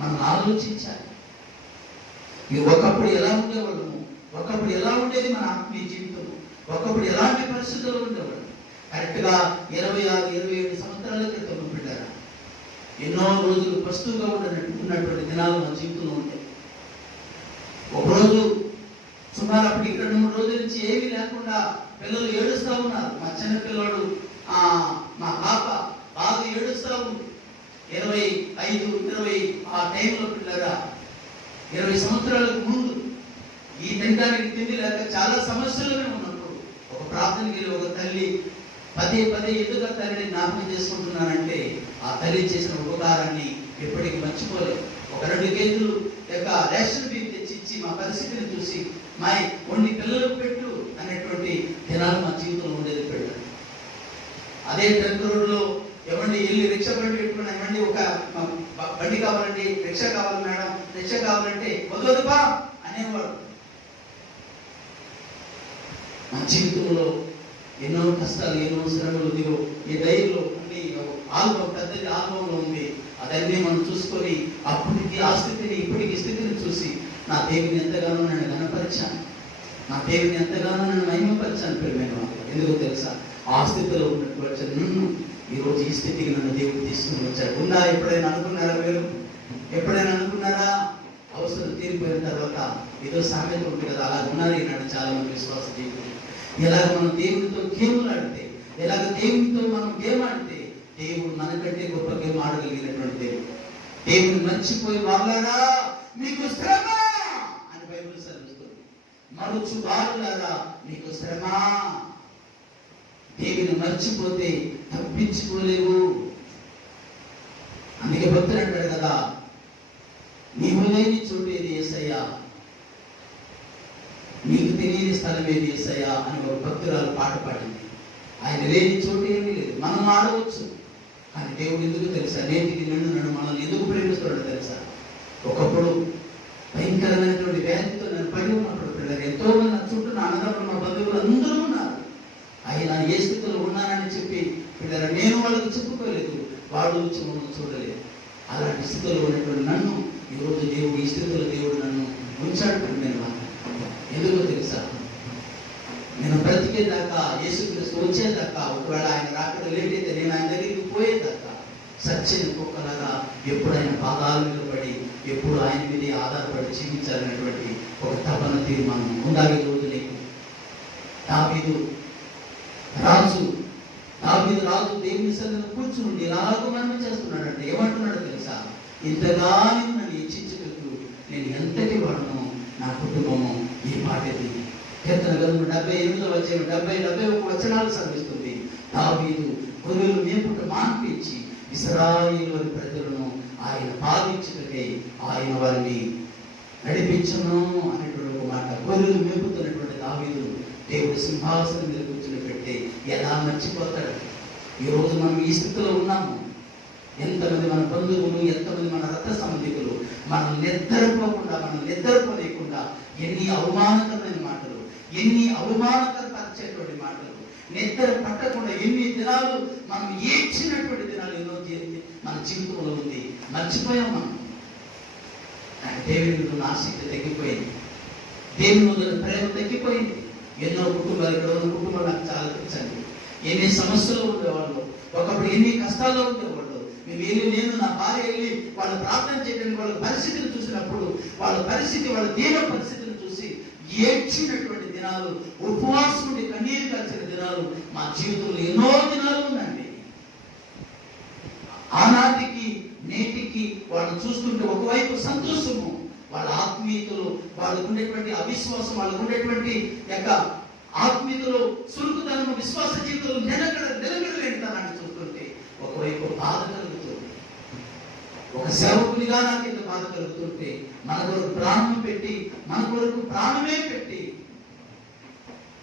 మనం ఆలోచించాలి. ఒకప్పుడు ఎలా ఉండేవాళ్ళము, ఒకప్పుడు ఎలా ఉండేది మన ఆత్మీయ జీవితం, ఒకప్పుడు ఎలాంటి పరిస్థితుల్లో ఉండేవాళ్ళు. కరెక్ట్గా 26-27 సంవత్సరాల క్రితం పెట్టారా ఎన్నో రోజులు పస్తుగా ఉన్నటువంటి దినాలు మన జీవితంలో ఉంటాయి. ఒకరోజు సుమారు అప్పటికి 2-3 రోజుల నుంచి ఏమీ లేకుండా పిల్లలు ఏడుస్తూ ఉన్నారు. మా చిన్న పిల్లవాడు మా పాప బాగా ఏడుస్తూ ఉంది. 25-20 ఆ టైంలో పిల్లరా 20 సంవత్సరాలకు ముందు ఈ తినడానికి తిండి లేక చాలా సమస్యలుగా ఉన్నప్పుడు ఒక ప్రార్థనకి వెళ్ళి ఒక తల్లి పదే ఎందుకు తల్లిని జ్ఞాపకం చేసుకుంటున్నానంటే ఆ తల్లి చేసిన ఉపకారాన్ని ఎప్పటికీ మర్చిపోలేదు. ఒక 2 కేజీలు యొక్క రేషన్ బియ్యం తెచ్చి మా పరిస్థితిని చూసి మా కొన్ని పిల్లలకు పెట్టు అనేటువంటి దినాలు మా జీవితంలో ఉండేది. పెట్టారు అదే ట్రంక్ రోడ్లో ఏమండి వెళ్ళి రిక్షా బండి పెట్టుకుని ఏమండి ఒక బండి కావాలండి, రిక్షా కావాలి మేడం, రిక్షా కావాలంటే వదలదుపా అనేవాడు. మా జీవితంలో ఎన్నో కష్టాలు, ఎన్నో శ్రమలు, ఇదిగో ఈ డైరీలో అన్ని ఆల్బమ్, పెద్దది ఆల్బంలో ఉంది. అదన్నీ మనం చూసుకొని అప్పటికి ఆ స్థితిని ఇప్పటికి స్థితిని చూసి నా దేవుని ఎంతగానో నన్ను ఘనపరిచాను, నా దేవుని ఎంతగానో నన్ను మహిమపరిచాను. ప్రియమైన వాళ్ళు, ఎందుకో తెలుసా? ఆ స్థితిలో ఉన్నటువంటి నన్ను ఈరోజు ఈ స్థితికి నన్ను దేవుడు తీసుకుని వచ్చాడు. ఉందా? ఎప్పుడైనా అనుకున్నారా? మీరు ఎప్పుడైనా అనుకున్నారా? అవసరం తీరిపోయిన తర్వాత ఏదో సామెత ఉంటుంది కదా, అలా ఉన్నారు ఈనాడు చాలా మంది విశ్వాస జీవితం. ఎలాగ మనం దేవుడితో గేములు ఆడితే, ఎలాగ దేవుడితో మనం గేమ్ ఆడితే దేవుడు మనకంటే గొప్ప గేమ్ ఆడగలిగినటువంటి దేవుడు. దేవుని మర్చిపోయి వాళ్ళారా మీకు శ్రమ అని బైబిల్ సెలవిస్తుంది. మరుచు వారులారా మీకు శ్రమ. దేవుని మర్చిపోతే తప్పించుకోలేవు. అందుకే భక్తులు అంటాడు కదా, నీవు లేని చోటు ఏది యేసయ్యా, నీకు తెలియని స్థలం ఏది యేసయ్యా అని ఒక భక్తురాలు పాట పాడింది. ఆయన లేని చోటు ఏమీ లేదు. మనం ఆడవచ్చు, కానీ దేవుడు ఎందుకు తెలుసా? నేటికి నన్ను మనల్ని ఎందుకు ప్రేమిస్తాడో తెలుసా? ఒకప్పుడు భయంకరమైనటువంటి వ్యాధితో నన్ను పడి ఉన్నప్పుడు పిల్లలు ఎంతో మంది నా చుట్టూ, నా అన్నదమ్ములు, మా బంధువులు అందరూ ఉన్నారు. ఆయన ఏ స్థితిలో ఉన్నానని చెప్పి పిల్లలు నేను వాళ్ళకి చెప్పుకోలేదు, వాళ్ళు వచ్చి మమ్మల్ని చూడలేదు. అలాంటి స్థితిలో ఉన్నటువంటి నన్ను ఈరోజు దేవుడు, ఈ స్థితిలో దేవుడు నన్ను ఉంచాడు. నేను ఎందుకో తెలుసా? నేను బ్రతికేదాకా, యేసుక్రీస్తు వచ్చేదాకా, ఒకవేళ ఆయన రాకడ లేట్ అయితే నేను ఆయన దగ్గరికి పోయేదాకా సచ్చిన కుక్కలాగా ఎప్పుడు ఆయన పాదాల మీద పడి, ఎప్పుడు ఆయన మీదే ఆధారపడి జీవించాలనేటువంటి ఒక తపన, తీర్మానం ఉండాలి. రోజు నీకు దావీదు రాజు దేవుని సన్నిధిలో కూర్చుని ఇలాగ మనం చేస్తున్నాడంటే ఏమంటున్నాడు తెలుసా? ఇంతగా నన్ను హెచ్చించుటకు నేను ఎంతటి వాడను, నా కుటుంబము ఈ పాటది. కీర్తన గ్రంథం 78వ అధ్యాయం 71 వచనాలు చదివిస్తుంది. దావీదు గొర్రెలు మేపుట మాన్పించి ఇశ్రాయేలు ప్రజలను ఆయన పాలించుటకై ఆయన వారిని నడిపించును అనేటువంటి ఒక మాట. గొర్రెలు మేపుతున్నటువంటి దావీదు దేవుడు సింహాసనం మీద కూర్చుని పెట్టి ఎలా మర్చిపోతాడు? ఈరోజు మనం ఈ స్థితిలో ఉన్నాము. ఎంతమంది మన బంధువులు, ఎంతమంది మన రక్త సంబంధికులు మనం నిద్రపోలేకుండా ఎన్ని అవమానకరమైన మాటలు, ఎన్ని అవమానకరపరిచేటువంటి మాటలు, నిద్ర పట్టకుండా ఎన్ని దినాలు మనం ఏడ్చినటువంటి దినాలు ఎన్నో మన జీవితంలో ఉంది. మర్చిపోయాం మనం. కానీ దేవుని మీద ఆసక్తి తగ్గిపోయింది, దేవుని మీద ప్రేమ తగ్గిపోయింది. ఎన్నో కుటుంబాలు, ఇక్కడ ఉన్న కుటుంబాలు నాకు చాలా తెలుసండి. ఎన్ని సమస్యలు ఉండేవాళ్ళు, ఒకప్పుడు ఎన్ని కష్టాల్లో ఉండేవాళ్ళు. నేను నా భార్య వెళ్ళి వాళ్ళు ప్రార్థన చేయడానికి వాళ్ళ పరిస్థితిని చూసినప్పుడు, వాళ్ళ దీన పరిస్థితిని చూసి ఏడ్చినటువంటి దినాలు, ఉపవాసం ఉండి కన్నీరు కలిసిన దినాలు మా జీవితంలో ఎన్నో దినాలు ఉందండి. ఆనాటికి నేటికి వాళ్ళని చూస్తుంటే ఒకవైపు సంతోషము, వాళ్ళ ఆత్మీయతలో వాళ్ళకు ఉండేటువంటి అవిశ్వాసం, వాళ్ళకు ఉండేటువంటి యొక్క ఆత్మీయతలో సురుకుతనము, విశ్వాస జీవితంలో నిలబడలేనితనాన్ని చూస్తుంటే ఒకవైపు బాధ కలుగుతుంది. ఒక సేవకునిగా నాకు ఇంత బాధ కలుగుతుంటే, మన కొరకు ప్రాణం పెట్టి, మన కొరకు ప్రాణమే పెట్టి,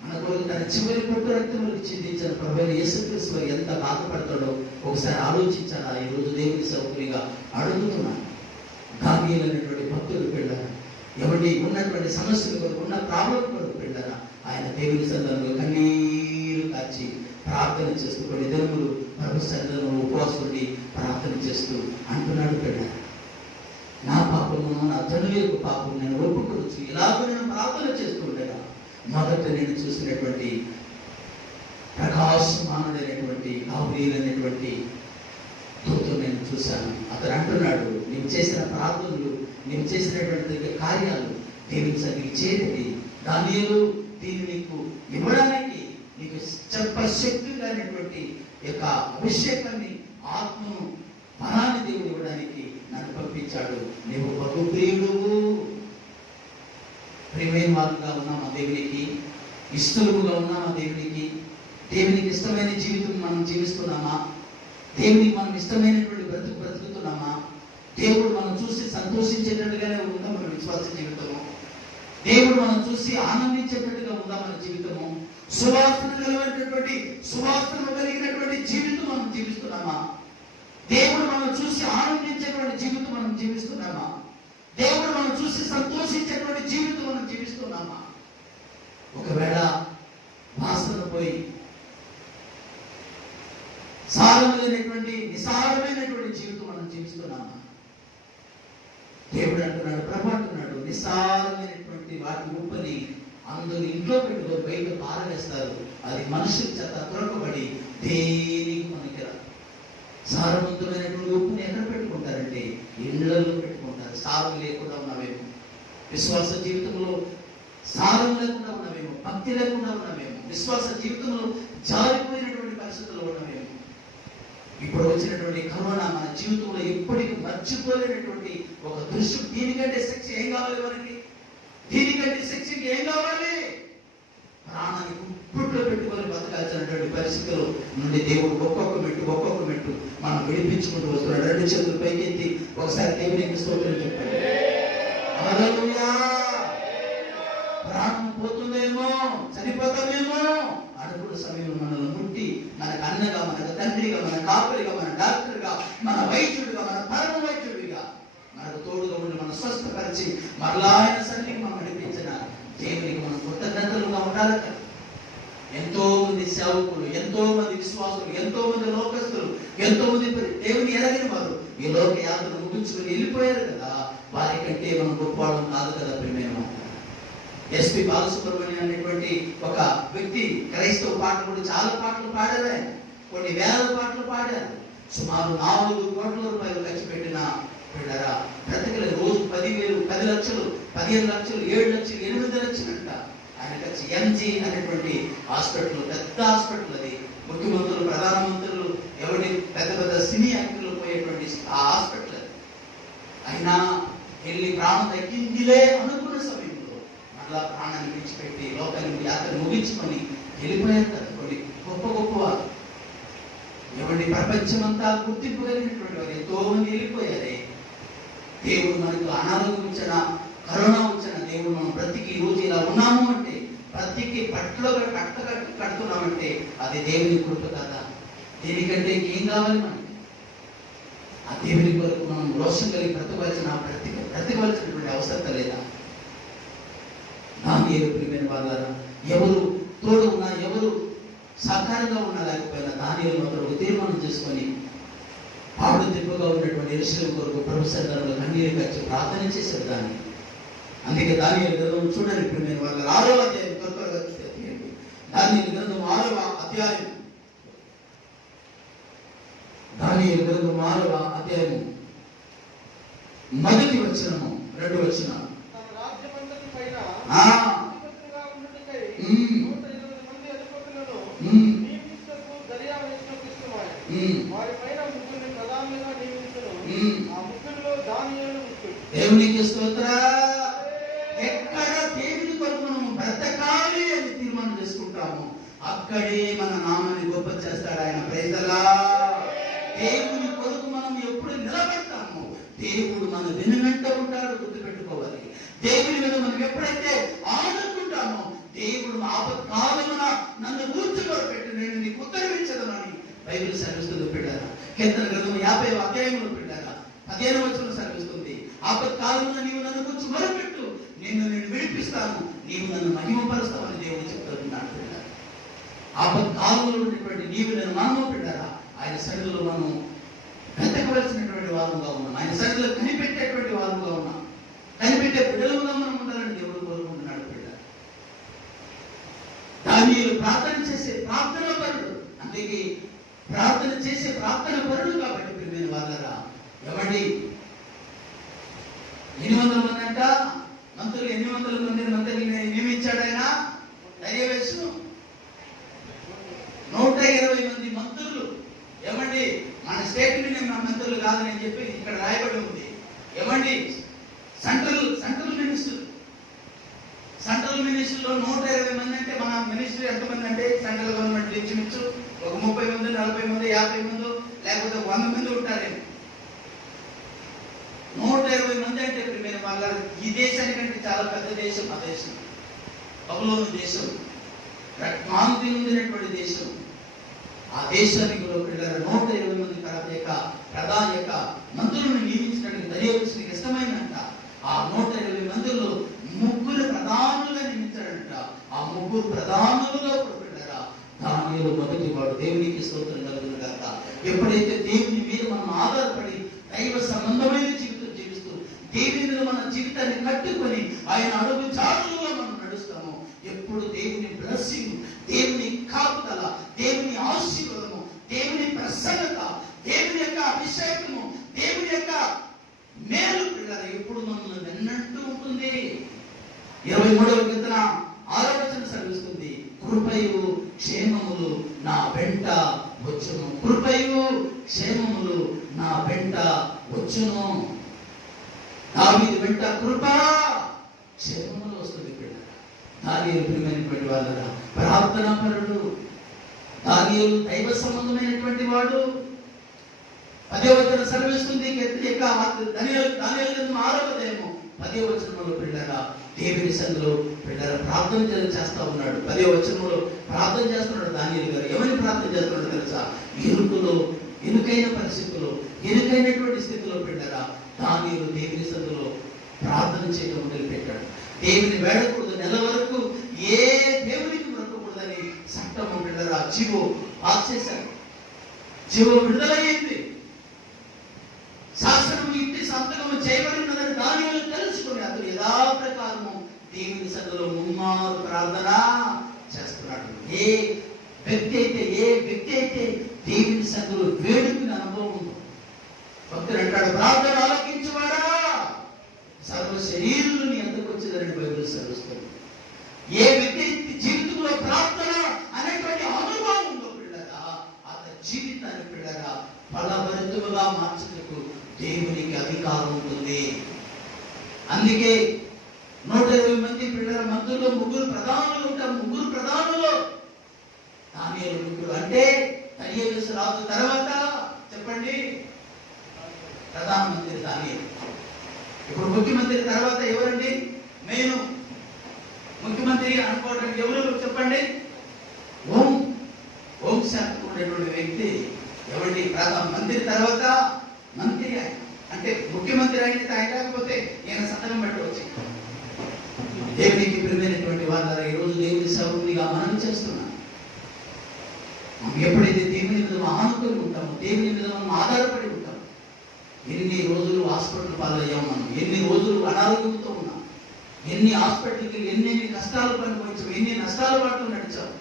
మన కొరకు తన చివరి పొట్టు రక్తములకు చిందించిన ప్రభువైన యేసుక్రీస్తు ఎంత బాధపడతాడో ఒకసారి ఆలోచించాలా? ఈరోజు దేవుని సేవకునిగా అడుగుతున్నాను. దానియేలు అనేటువంటి భక్తుడు పిల్లరా, ఎవరి ఉన్నటువంటి సమస్యల కొరకు, ఉన్న ప్రాబ్లం కొరకు పిల్లరా, ఆయన దేవుని సన్నిధిలో కన్నీరు కాచి ప్రార్థన చేస్తూ కొన్ని దినములు ప్రభు సన్నిధిలో ఉపవాసం ఉండి ప్రార్థన చేస్తూ అంటున్నాడు పిల్లరా, నా పాపమును నా తండ్రి యొక్క పాపం నేను ఒప్పుకోవచ్చు, ఇలాగ నేను ప్రార్థన చేస్తుండగా మొదట నేను చూసినటువంటి ప్రకాశమానుడైనటువంటి గాబ్రియలైనటువంటి దూతను నేను చూశాను. అతను అంటున్నాడు, నీవు చేసిన ప్రార్థనలు, నీవు చేసినటువంటి కార్యాలు దేవుని సన్నిధికి చేరేది. దానిలో దీన్ని నీకు ఇవ్వడానికి నీకు చెప్పశక్తి అయినటువంటి యొక్క అభిషేకాన్ని, ఆత్మను, బలాన్ని దేవుడు ఇవ్వడానికి నన్ను పంపించాడు. నీవు బహు ప్రియుడువు. ప్రియమైన వారుగా ఉన్నామా దేవునికి? ఇష్టలుగా ఉన్నామా దేవునికి? దేవునికి ఇష్టమైన జీవితం మనం జీవిస్తున్నామా? దేవునికి మనం ఇష్టమైనటువంటి బ్రతుకుతున్నామా? దేవుడు మనం చూసి సంతోషించేటట్టుగానే ఉందా మన విశ్వాస జీవితము? దేవుడు మనం చూసి ఆనందించేటట్టుగా ఉందా మన జీవితము? సువాసన కలిగినటువంటి జీవితం మనం జీవిస్తున్నామా? దేవుడు మనం చూసి ఆనందించేటువంటి జీవితం మనం జీవిస్తున్నామా? దేవుడు మనం చూసి సంతోషించేటువంటి జీవితం మనం జీవిస్తున్నామా? ఒకవేళ వాసన పోయి సారమైనటువంటి నిసారమైనటువంటి జీవితం మనం జీవిస్తున్నామా? దేవుడు అంటున్నాడు, ప్రభు అంటున్నాడు, నిసారమైనటువంటి వాటి ఉప్పని అందరూ ఇంట్లో పెట్టుకొని బయట పారవేస్తారు. అది మనుషుల చేత త్రొక్కబడి దేనికి పనికిరాదు. సారవంతమైనటువంటి ఉప్పుని ఎక్కడ పెట్టుకుంటారంటే ఇళ్లలో పెట్టుకుంటారు. సారం లేకుండా ఉన్నావేమో, విశ్వాస జీవితంలో సారం లేకుండా ఉన్నావేమో, భక్తి లేకుండా ఉన్నావేమో, విశ్వాస జీవితంలో జారిపోయినటువంటి పరిస్థితుల్లో ఉన్నావేమో. ఇప్పుడు వచ్చినటువంటి కరోనా మన జీవితంలో ఎప్పటికీ మర్చిపోలేనటువంటి ఒక దృశ్యం. దీనికంటే శిక్ష ఏం కావాలి మనకి? దీనికంటే శిక్షకి ఏం కావాలి? ప్రాణాన్ని గుప్పిట్లో పెట్టుకొని బతకాల్సినటువంటి పరిస్థితుల నుండి దేవుడు ఒక్కొక్క మెట్టు మనం విడిపించుకుంటూ వస్తున్నాడు. రెండు చేతులు పైకెత్తి ఒకసారి దేవునికి స్తోత్రం చెప్పండి. హల్లెలూయా. ప్రాణం పోతుందేమో, చనిపోతామేమో అనుకున్న సమయంలో మనల్ని ముట్టి మనకు అన్నగా, మనకు తండ్రిగా, మన కాపరిగా, మన డాక్టర్గా, మన వైద్యుడిగా, మన పరమ వైద్యుడిగా మనకు తోడుగా ఉండి మనం స్వస్థపరిచి మరలా ఆయన సన్నిధికి మనం నడిపించిన దేవునికి మనం కృతజ్ఞతలుగా ఉండాలి. ఎంతో మంది సేవకులు, ఎంతో మంది విశ్వాసులు, ఎంతో మంది లోకస్తులు, ఎంతో మంది దేవుని ఎరగిన వారు ఈ లోక యాత్రను ముగించుకుని వెళ్ళిపోయారు కదా. వారికంటే మనం గొప్పవాళ్ళం కాదు కదా. మేము ఎస్పి బాలసుబ్రహ్మణ్యం అనేటువంటి ఒక వ్యక్తి క్రైస్తవ పాటలు కూడా చాలా పాటలు పాడారు. ఆయన కొన్ని వేల పాటలు పాడారు. సుమారు 4 కోట్ల రూపాయలు ఖర్చు పెట్టిన పిల్లరా బ్రతకలే. రోజు 10,000, 10 లక్షలు, 15 లక్షలు, 7 లక్షలు, 8 లక్షలు అంట. ఆయన ఖర్చు ఎంజీ అనేటువంటి హాస్పిటల్, పెద్ద హాస్పిటల్ అది. ముఖ్యమంత్రులు, ప్రధానమంత్రులు, ఎవరి పెద్ద పెద్ద సినీ యాక్టర్లు పోయేటువంటి ఆ హాస్పిటల్ అది. అయినా వెళ్ళి ప్రాణం తగ్గిందిలే అనుకున్న సమయంలో మళ్ళా ప్రాణాన్ని విడిచిపెట్టి లోకానికి యాత్ర ముగించుకొని వెళ్ళిపోయారు కదా కొన్ని గొప్ప వారు. ఎవరి ప్రపంచమంతా గుర్తింపు కలిగినటువంటి వారు ఎంతో మంది వెళ్ళిపోయారే. దేవుడు మనకు అనారోగ్యం వచ్చిన, కరోనా వచ్చిన, దేవుడు మనం బ్రతికి ఈ రోజు ఇలా ఉన్నాము అంటే, బ్రతికి బట్టలో కడుతున్నామంటే అది దేవుని కృప కదా. దీనికంటే ఏం కావాలి మనకి? ఆ దేవుని కొరకు మనం రోషం కలిగి బ్రతకవలసినటువంటి అవసరం లేదా? దానియేలు ప్రియమైన వాళ్ళారా, ఎవరు తోడు ఉన్నా, ఎవరు సహకారంగా ఉన్నా లేకపోయినా దానియేలు మాత్రం ఒక తీర్మానం చేసుకొని పాడు తిప్పుగా ఉన్నటువంటి యెరూషలేము కొరకు ప్రభు సన్నిధిలో కన్నీరు కార్చి ప్రార్థన చేశారు. దాన్ని అందుకే దానియేలు గ్రంథం చూడండి ప్రియమైన వాళ్ళారా, 6వ అధ్యాయం త్వరగా తీయండి. దానియేలు గ్రంథం 6వ అధ్యాయం, దానియేలు గ్రంథం 6వ అధ్యాయం 1వ వచనము, 2వ వచనం. దేవునికి స్తోత్ర. ఎక్కడ దేవుని కొరకు మనం బ్రతకాలి అని తీర్మానం చేసుకుంటాము, అక్కడే మన నామాన్ని గొప్ప చేస్తాడు ఆయన. Praise the Lord. దేవుని కొరకు మనం ఎప్పుడు నిలబడతాము, దేవుడు మన వెనువెంట ఉంటాడు. గుర్తుపెట్టుకోవాలి. దేవుని మీద మనం ఎప్పుడైతే ఆనుకుంటామో, దేవుడు ఆపత్కాలమున నన్ను ఊర్చులో పెట్టి నేను నీకు ఉత్తరమించదనని బైబిల్ సెలవిస్తుంది. పెట్టారా కీర్తన గ్రంథం 50వ అధ్యాయంలో పెట్టారా 15వ వచనం సెలవిస్తుంది. ఆపత్కాలమున నీవు నన్ను గురించి మొరపెట్టు, నేను విడిపిస్తాను, నీవు నన్ను మహిమపరుస్తావని దేవుడు చెప్తున్నాడు. ఆపత్కాలంలో ఉన్నటువంటి నీవు నన్ను మనము పెట్టారా ఆయన సన్నిధిలో మనం బ్రతకవలసినటువంటి వారుగా ఉన్నాం. ఆయన సన్నిధిలో కనిపెట్టేటువంటి వారుగా ఉన్నాం. కనిపెట్టే బిడ్డలుగా మనం ఉండాలని దేవుడు కోరుకుంటున్నాడు. బిడ్డ దానియేలు ప్రార్థన చేసే ప్రార్థన పరుడు, అందుకే ప్రార్థన చేసే ప్రార్థన పరుడు కాబట్టి ప్రియమైన వాళ్ళరా, ఏమండి 800 మంది అంట మంత్రులు, 800 మందిని నియమించాడు ఆయన దర్యావేషు. 120 మంది మంత్రులు, ఏమండి మన స్టేట్ మంత్రులు కాదని చెప్పి ఇక్కడ రాయబడి ఉంది. ఏమండి సెంట్రల్ మినిస్టర్లో 120 మంది అంటే మన మినిస్టర్ ఎంతమంది అంటే సెంట్రల్ గవర్నమెంట్ ఇంచుమించు ఒక 30 మంది, 40 మంది, 50 మంది, లేకపోతే 100 మంది ఉంటారేమో. 120 మంది అంటే ప్రియమైన వాళ్ళ ఈ దేశానికంటే చాలా పెద్ద దేశం ఆ దేశం, బబులోను దేశం, కాంతి ఉండినటువంటి దేశం. ఆ దేశానికి 120 మంది ప్రధాన యొక్క మంత్రులను నియమించడానికి దర్యావేషునికి ఇష్టమైందంట. ఆ 120 మందిలో 3 ప్రధానులుగా నియమించాడంట. ఆ 3 ప్రధానులుగా దానియేలు మొదటి వాడు. దేవునికి స్తోత్రం కలుగును గాక. ఎప్పుడైతే దేవుని మీద మనం ఆధారపడి దైవ సంబంధమైన జీవితం జీవిస్తూ దేవుని మీద మన జీవితాన్ని కట్టుకొని ఆయన అడుగు జాడులో మనం నడుస్తాము, ఎప్పుడు దేవుని బ్లెస్సింగ్, దేవుని కాపుదల, దేవుని ఆశీర్వాదము, దేవుని ప్రసన్నత, దేవుని యొక్క అభిషేకము, దేవుని యొక్క మేలు పిల్లలు ఎప్పుడు మనల్ని వెన్నట్టు ఉంటుంది. 23వ కీర్తన 6వ వచనం సెలవిస్తుంది, కృపయు క్షేమములు నా వెంట వచ్చును. కృపయు క్షేమములు నా వెంట వచ్చును. దావీదు వెంట కృప క్షేమములు వస్తుంది. దానియేలు ప్రియమైనటువంటి వాళ్ళరా, ప్రార్థనా పరుడు. దానియేలు దైవ సంబంధమైనటువంటి వాడు. 10వ వచనం సెలవిస్తుంది, దానియేలు గ్రంథం 6వ అధ్యాయము 10వ వచనంలో పిల్లరా దేవుని సన్నిధిలో పిల్లరా ప్రార్థన చేస్తా ఉన్నాడు. 10వ వచనంలో ప్రార్థన చేస్తున్నాడు దానియేలు గారు. ఎవరిని ప్రార్థన చేస్తున్నాడు తెలుసా? ఇరుకైన పరిస్థితుల్లో, ఇరుకైనటువంటి స్థితిలో పిల్లరా దానియేలు దేవుని సన్నిధిలో ప్రార్థన చేయడం మొదలుపెట్టాడు. దేవుని వేడకూడదు, నెల వరకు ఏ దేవునికి మొరకకూడదని చట్టం పిల్లరా జీవో పాస్ చేశారు. జీవో విడుదలయ్యింది. శాసనం ఇంటి సంతకము చేయబడినదని దానియేలు తెలుసుకుని అతను యథాప్రకారము దేవుని సన్నిధిలో ముమ్మారు ప్రార్థన చేస్తున్నాడు. ఏ వ్యక్తి అయితే దేవుని సన్నిధిలో వేడుకునే అనుభవం ఉందో, భక్తుడు అంటాడు, ప్రార్థన ఆలకించువాడా సర్వ శరీరులు నీ ఎందుకు వచ్చిందని బైబిల్ సెలవిస్తుంది. ఏ వ్యక్తి జీవితంలో ప్రార్థన అనేటువంటి అనుభవం ఉందో పిల్లరా అతని జీవితాన్ని పిల్లరా ఫలభరితముగా మార్చుటకు దేవునికి అధికారం ఉంటుంది. అందుకే 120 మంది పిల్లల మంత్రుల్లో 3 ప్రధానులు ఉంటారు. 3 ప్రధానులు దానియేలు ముగ్గురు. అంటే దర్యావేషు రాజు తర్వాత చెప్పండి ప్రధానమంత్రి దానియేలు. ఇప్పుడు ముఖ్యమంత్రి తర్వాత ఎవరండి? నేను ముఖ్యమంత్రి అనుకోవడానికి ఎవరు చెప్పండి? హోం శాఖకు ఉండేటువంటి వ్యక్తి ఎవరి ప్రధాన మంత్రి తర్వాత మంత్రి అంటే ముఖ్యమంత్రి అయితే ఆయన కాకపోతే ఈయన సంతకం పెట్టవచ్చు. దేవునికి ప్రియమైనటువంటి వాళ్ళ ఈరోజు దేవుని సేవకునిగా మనం చేస్తున్నాం. ఎప్పుడైతే దేవుని మీద ఆనుకొని ఉంటామో, దేవుని మీద మనం ఆధారపడి ఉంటాం, ఎన్ని రోజులు హాస్పిటల్ పాలయ్యాం మనం, ఎన్ని రోజులు అనారోగ్యంతో ఉన్నాం, ఎన్ని హాస్పిటల్కి ఎన్ని కష్టాలు అనుభవించాం, ఎన్ని నష్టాలు పడుతూ నడిచాం,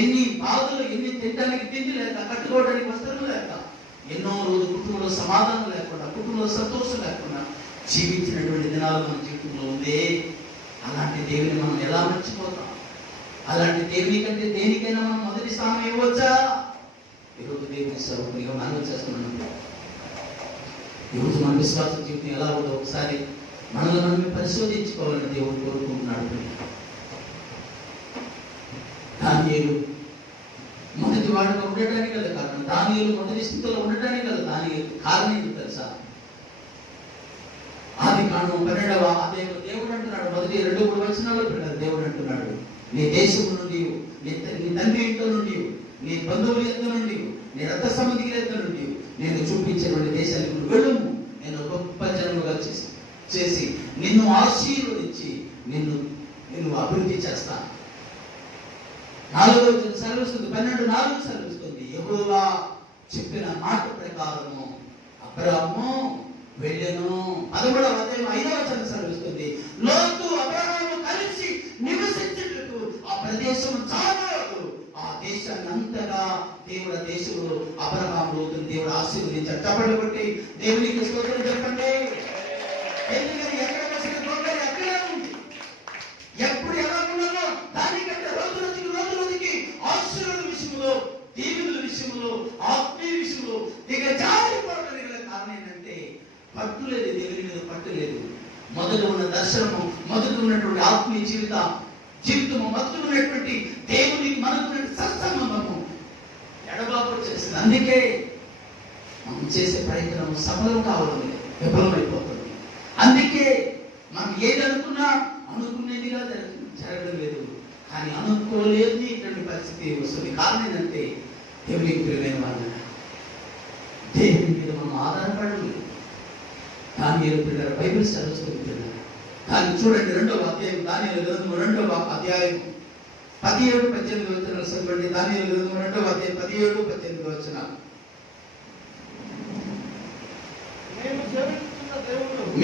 ఎన్ని బాధలు, ఎన్ని తినడానికి తిండి లేక, కట్టుకోవడానికి వస్త్రం లేక, ఎన్నో రోజులు కుటుంబంలో సమాధానం లేకుండా, కుటుంబంలో సంతోషం లేకుండా జీవించినటువంటి దినాలు మన జీవితంలో ఉంది. అలాంటి దేవుని మనం ఎలా మర్చిపోతాం? అలాంటి దేవుని కంటే దేనికైనా మనం మొదటి స్థానం ఇవ్వచ్చా? ఈరోజు దేవుని సేవకునిగా మనం చేస్తున్నాం. ఈరోజు మన విశ్వాస జీవితం ఎలా ఉందో ఒకసారి మనల్ని మనం పరిశోధించుకోవాలని దేవుడు కోరుకుంటున్నాడు. దానియేలు మొదటి వాడుగా ఉండటానికి గల కారణం, దానియేలు మొదటి స్థితిలో ఉండటానికి గల దానియేలు కారణం ఏంటి తెలుసా? ఆదికాండం 12వ అధ్యాయంలో దేవుడు అంటున్నాడు, మొదటి 2-3 వచనాల్లో దేవుడు అంటున్నాడు, నీ దేశం నుండి, నీ తండ్రి ఇంట్లో నుండి, నీ బంధువుల యొక్క నుండి, నీ రక్త సంబంధికుల యొక్క నుండి నేను చూపించినటువంటి దేశానికి వెళ్ళము, నేను గొప్ప జనముగా చేసి నిన్ను ఆశీర్వదించి నిన్ను అభివృద్ధి చేస్తాను. 4వ వచనం సెలవిస్తుంది, 12:4 సెలవిస్తుంది, యెహోవా చెప్పిన మాట ప్రకారము అబ్రాహాము వెళ్ళెను. 13వ అధ్యాయం 5వ వచనం సెలవిస్తుంది, లోతు అబ్రహాము కలిసి నివసించుటకు ఆ ప్రదేశం చాలదు. ఆ దేశాన్ని అంతగా దేవుడు ఆ దేశంలో అబ్రహాము లోతుని దేవుడు ఆశీర్వదించాడు. చప్పట్లు కొట్టి దేవునికి స్తోత్రం చెప్పండి. ఎందుకని ఎక్కడ వచ్చిన గొప్పలు ఎక్కడే ఉంది. ఎప్పుడు ఎలా ఉన్నాలో దానికంటే రోజు రోజుకి ఆశీర్వాద విషయంలో, దీవెనల విషయంలో, ఆత్మీయ విషయంలో దిగజారిపోవడానికి గల కారణం ఏంటంటే పట్టు లేదు, దేవుని మీద పట్టు లేదు. మొదట ఉన్న దర్శనము, మొదట ఉన్నటువంటి ఆత్మీయ జీవితము, మొదట ఉన్నటువంటి దేవునికి మనకు సత్సంబంధము ఎడబాపు చేసింది. అందుకే మనం చేసే ప్రయత్నం సఫలం కావాలని విఫలమైపోతుంది. అందుకే మనం ఏది అనుకున్నా అనుకునేదిగా జరగడం లేదు. కానీ అనుకోలేదు ఇటువంటి పరిస్థితి వస్తుంది. కారణం ఏంటంటే దేవునికి ప్రియమైన వాళ్ళు దేవుని మీద మనం ఆధారపడలేదు. దానియేలు పిల్లలు బైబిల్ చదువుతుంది. కానీ చూడండి 2వ అధ్యాయం, దానియేలు గ్రంథము 2వ అధ్యాయం 17-18 వచనాలు చదవండి. దానియేలు గ్రంథము 2వ అధ్యాయం 17-18 వచనాలు.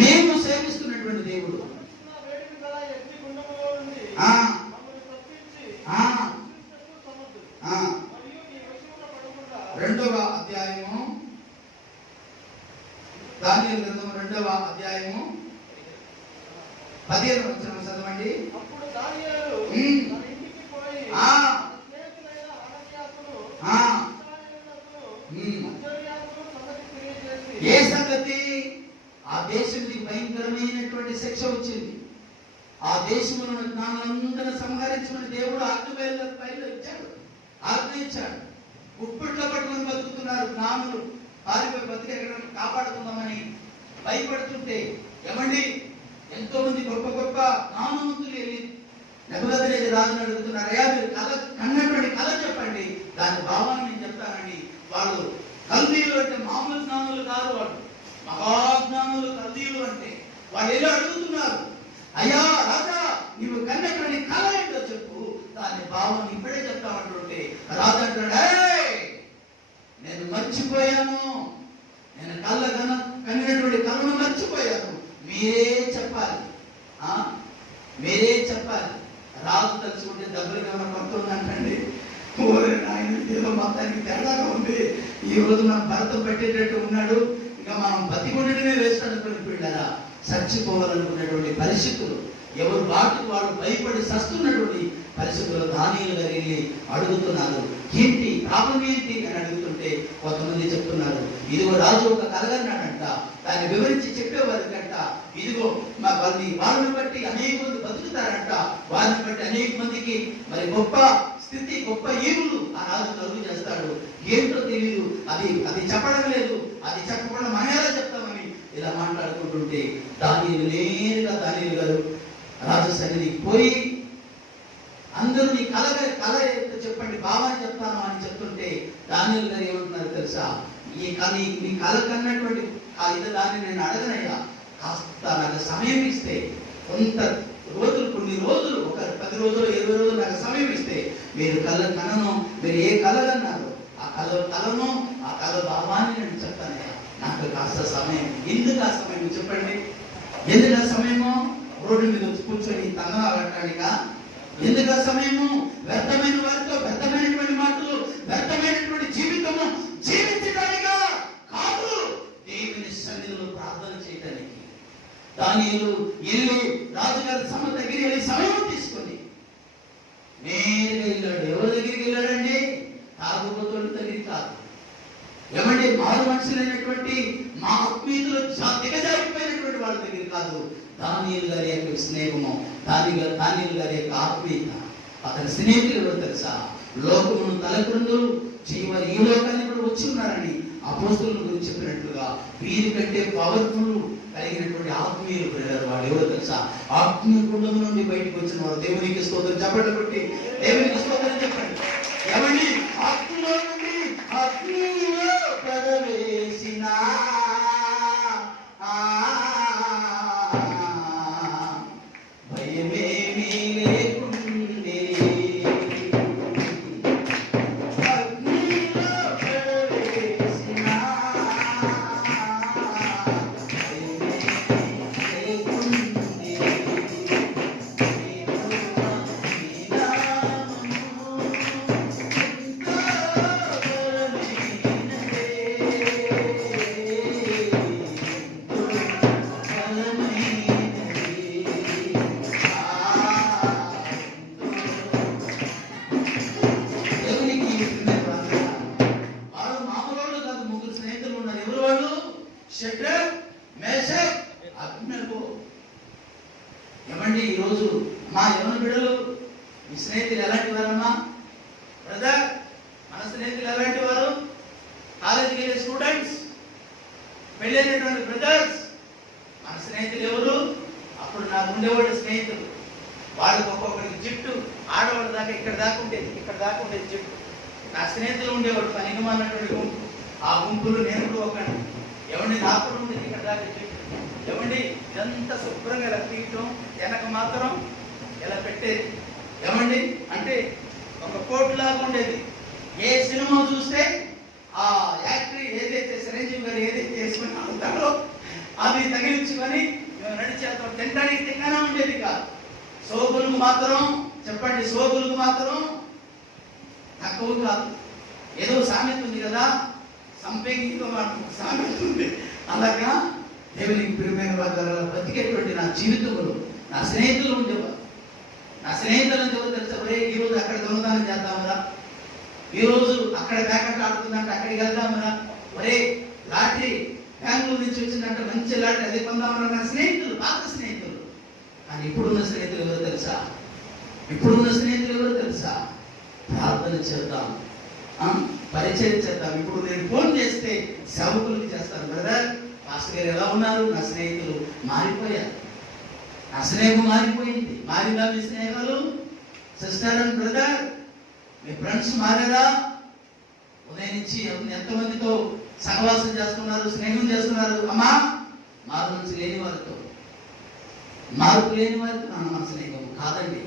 మేము సేవిస్తున్నటువంటి దేవుడు రెండవ అధ్యాయము, దానియేలు గ్రంథము 2వ అధ్యాయము 15వ వచనం చదవండి. అప్పుడు దానియేలు తన ఇంటికి పోయి స్నేహితులైన హనన్యాకును, ఏ సంగతి? ఆ దేశానికి భయంకరమైనటువంటి శిక్ష వచ్చింది. ఆ దేశంలో జ్ఞానులందరూ సంహరించమని దేవుడు ఆజ్ఞ ఇచ్చాడు. గుప్పిట్లో పట్టుకుని బతుకుతున్నారు జ్ఞానులు. పారిపోయి బతికెక్కడ కాపాడుకుందామని భయపడుతుంటే ఏమండి ఎంతో మంది గొప్ప గొప్ప జ్ఞానవంతులు వెళ్ళి నెబుకద్నెజరు రాజుని అడుగుతున్నారు, అయ్యా మీరు కళ కన్నటువంటి కళ చెప్పండి, దాని భావాన్ని నేను చెప్తానండి. వాళ్ళు కల్దీయులు అంటే మామూలు జ్ఞానులు కాదు, వాళ్ళు మహాజ్ఞానులు. కల్దీయులు అంటే వాళ్ళు ఎలా అడుగుతున్నారు, అయ్యా రాజా నీవు కన్నటువంటి కళ ఏంటో చెప్పు, దాని భావం ఇప్పుడే చెప్తామంటుంటే రాజు అంటాడు, నేను మర్చిపోయాను, నేను కన్నటువంటి కళను మర్చిపోయాను, మీరే చెప్పాలి, మీరే చెప్పాలి. రాజు తలుచుకుంటే డబ్బులు ఏమైనా పడుతుందంటండి. ఓరే నాయన, ఏదో మొత్తానికి తేడాగా ఉంది, ఈ రోజు మనం భరతం పెట్టేటట్టు ఉన్నాడు, ఇక మనం బతికొండటమే వేస్తాడనుకుని పిల్లరా. చచ్చిపోవాలనుకున్నటువంటి పరిస్థితులు, ఎవరు వాటికి వాడు భయపడి సస్తున్నటువంటి పరిస్థితుల్లో దానియేలు గారు వెళ్ళి అడుగుతున్నారు, ఏంటి ప్రాబ్లం ఏంటి అని అడుగుతుంటే కొంతమంది చెప్తున్నారు, ఇదిగో రాజు ఒక కలగన్నాడంట, దాన్ని వివరించి చెప్పేవారికంట, ఇదిగో వాళ్ళని బట్టి అనేక మంది బతుకుతారంట, వారిని బట్టి అనేక మందికి మరి గొప్ప స్థితి, గొప్ప ఈవులు ఆ రాజు కలుగు చేస్తాడు, ఏంటో తెలియదు, అది చెప్పడం లేదు, అది చెప్పకుండా మనం ఎలా చెప్తామని ఇలా మాట్లాడుకుంటుంటే దానియేలు నేరుగా దానియేలు గారు రాజు సన్నిధికి పోయి అందరూ నీ కళ చెప్పండి, భావాన్ని చెప్తాను అని చెప్తుంటే దానియేలు గారు ఏమంటున్నారు తెలుసా, నీ కళ కన్నటువంటి దాన్ని నేను అడగనయ్యా, కాస్త నాకు సమయం ఇస్తే, కొన్ని రోజులు ఒక 10 రోజులు 20 రోజులు నాకు సమయం ఇస్తే మీరు మీరు ఏ కళ కన్నారు ఆ కళను ఆ కళ భావాన్ని నేను చెప్తానయ్యా, నాకు కాస్త సమయం. ఎందుకు ఆ సమయం చెప్పండి? ఎందుకు ఆ సమయము? రోడ్డు మీద వచ్చి కూర్చొని తంగనా పెట్టడానిక? ఎందుకు ఆ సమయము? వ్యర్థమైన వారితో వ్యర్థమైనటువంటి మాటలు, వ్యర్థమైనటువంటి జీవితము జీవించడానిక కాదు, దేవుని సన్నిధిలో ప్రార్థన చేయడానికి. దానియేలు వెళ్ళి రాజుగారి సమ దగ్గరికి వెళ్ళి సమయం తీసుకొని నేరుగా వెళ్ళాడు. ఎవరి దగ్గరికి వెళ్ళాడండి? తాగుబోతుల దగ్గరికి కాదు, ఏమంటే మారు మనుషులైనటువంటి మా ఆత్మీయులు దిగజారిపోయినటువంటి వాళ్ళ దగ్గర కాదు. దానియేలు గారి యొక్క స్నేహము, దానియేలు గారి యొక్క ఆత్మీయత, అతని స్నేహితులు ఎవరు తెలుసా? లోకమును తలక్రిందులు చేయవారు ఈ లోకాన్ని కూడా వచ్చి ఉన్నారని అపోస్తలుల గురించి చెప్పినట్లుగా వీరికంటే పవర్ఫుల్ కలిగినటువంటి ఆత్మీయులు పిల్లలు వాళ్ళు ఎవరు తెలుసా? ఆత్మీయ కుటుంబం నుండి బయటకు వచ్చిన వారు. దేవునికి స్తోత్రం చెప్పండి, బట్టి దేవునికి స్తోత్రం చెప్పండి. ఎవరిని ఆత్మలో నుండి ఆత్మీయులు ప్రవేశిన భయమేమీ లేకుండే, ఆత్మీయులు ప్రవేశిన స్నేహితులు ఎలాంటి వారమ్మా బ్రదర్? మన స్నేహితులు ఎలాంటి వారు? కాలేజీకి వెళ్ళే స్టూడెంట్స్, పెళ్ళైనటువంటి బ్రదర్స్. మన స్నేహితులు ఎవరు? అప్పుడు నాకు ఉండేవాడు స్నేహితులు, వాళ్ళకి ఒక్కొక్కరికి జిట్టు, ఆడవాళ్ళ దాకా ఇక్కడ దాకా ఉండేది జిట్టు. నా స్నేహితులు ఉండేవాడు పనికిమాలినటువంటి గుంపు. ఆ గుంపులు నేను కూడా ఒకటి. ఎవండి నాకు కూడా ఉండేది ఇక్కడ దాకా జిట్టు. ఎవండి ఇదంతా శుభ్రంగా ఇలా తీయటం, వెనక మాత్రం ఇలా పెట్టేది. ఏమండి అంటే ఒక కోట్ లాగా ఉండేది. ఏ సినిమా చూస్తే ఆ యాక్టర్ ఏదైతే చిరంజీవి గారు ఏదైతే చేసుకుని ఉంటారో అది తగిలించుకొని మేము నడిచేస్తాం. తినడానికి తింగానే ఉండేది కాదు. సోపులకు మాత్రం చెప్పండి, సోపులకు మాత్రం తక్కువ కాదు. ఏదో సామెత ఉంది కదా, సంపేగితో సామెత ఉంది. అలాగా దేవునికి ప్రియమైన వారి బతికేటువంటి నా జీవితంలో నా స్నేహితులు ఉండేవారు. నా స్నేహితులను ఎవరు తెలుసా? ఈరోజు అక్కడ దొంగతనం చేద్దామరా, ఈరోజు అక్కడ ప్యాకెట్ ఆడుతుందంటే అక్కడికి వెళ్దామరా, ఒరే లాటరీ బెంగళూరు నుంచి వచ్చిందంటే మంచి లాటరీ అదే పొందామరా. నా స్నేహితులు, పాత స్నేహితులు. కానీ ఇప్పుడున్న స్నేహితులు ఎవరు తెలుసా? ప్రార్థన చేద్దాం, పరిచయం చేద్దాం. ఇప్పుడు నేను ఫోన్ చేస్తే సేవకులకి చేస్తాను, బ్రదర్ పాస్టర్ గారు ఎలా ఉన్నారు? నా స్నేహితులు మారిపోయారు, నా స్నేహం మారిపోయింది. మారిందా మీ స్నేహాలు? సిస్టర్ అండ్ బ్రదర్, మీ ఫ్రెండ్స్ మారారా? ఉదయం నుంచి ఎంతమందితో సహవాసం చేస్తున్నారు, స్నేహం చేస్తున్నారు? అమ్మా, మార్పు లేని వారితో మన స్నేహం కాదండి.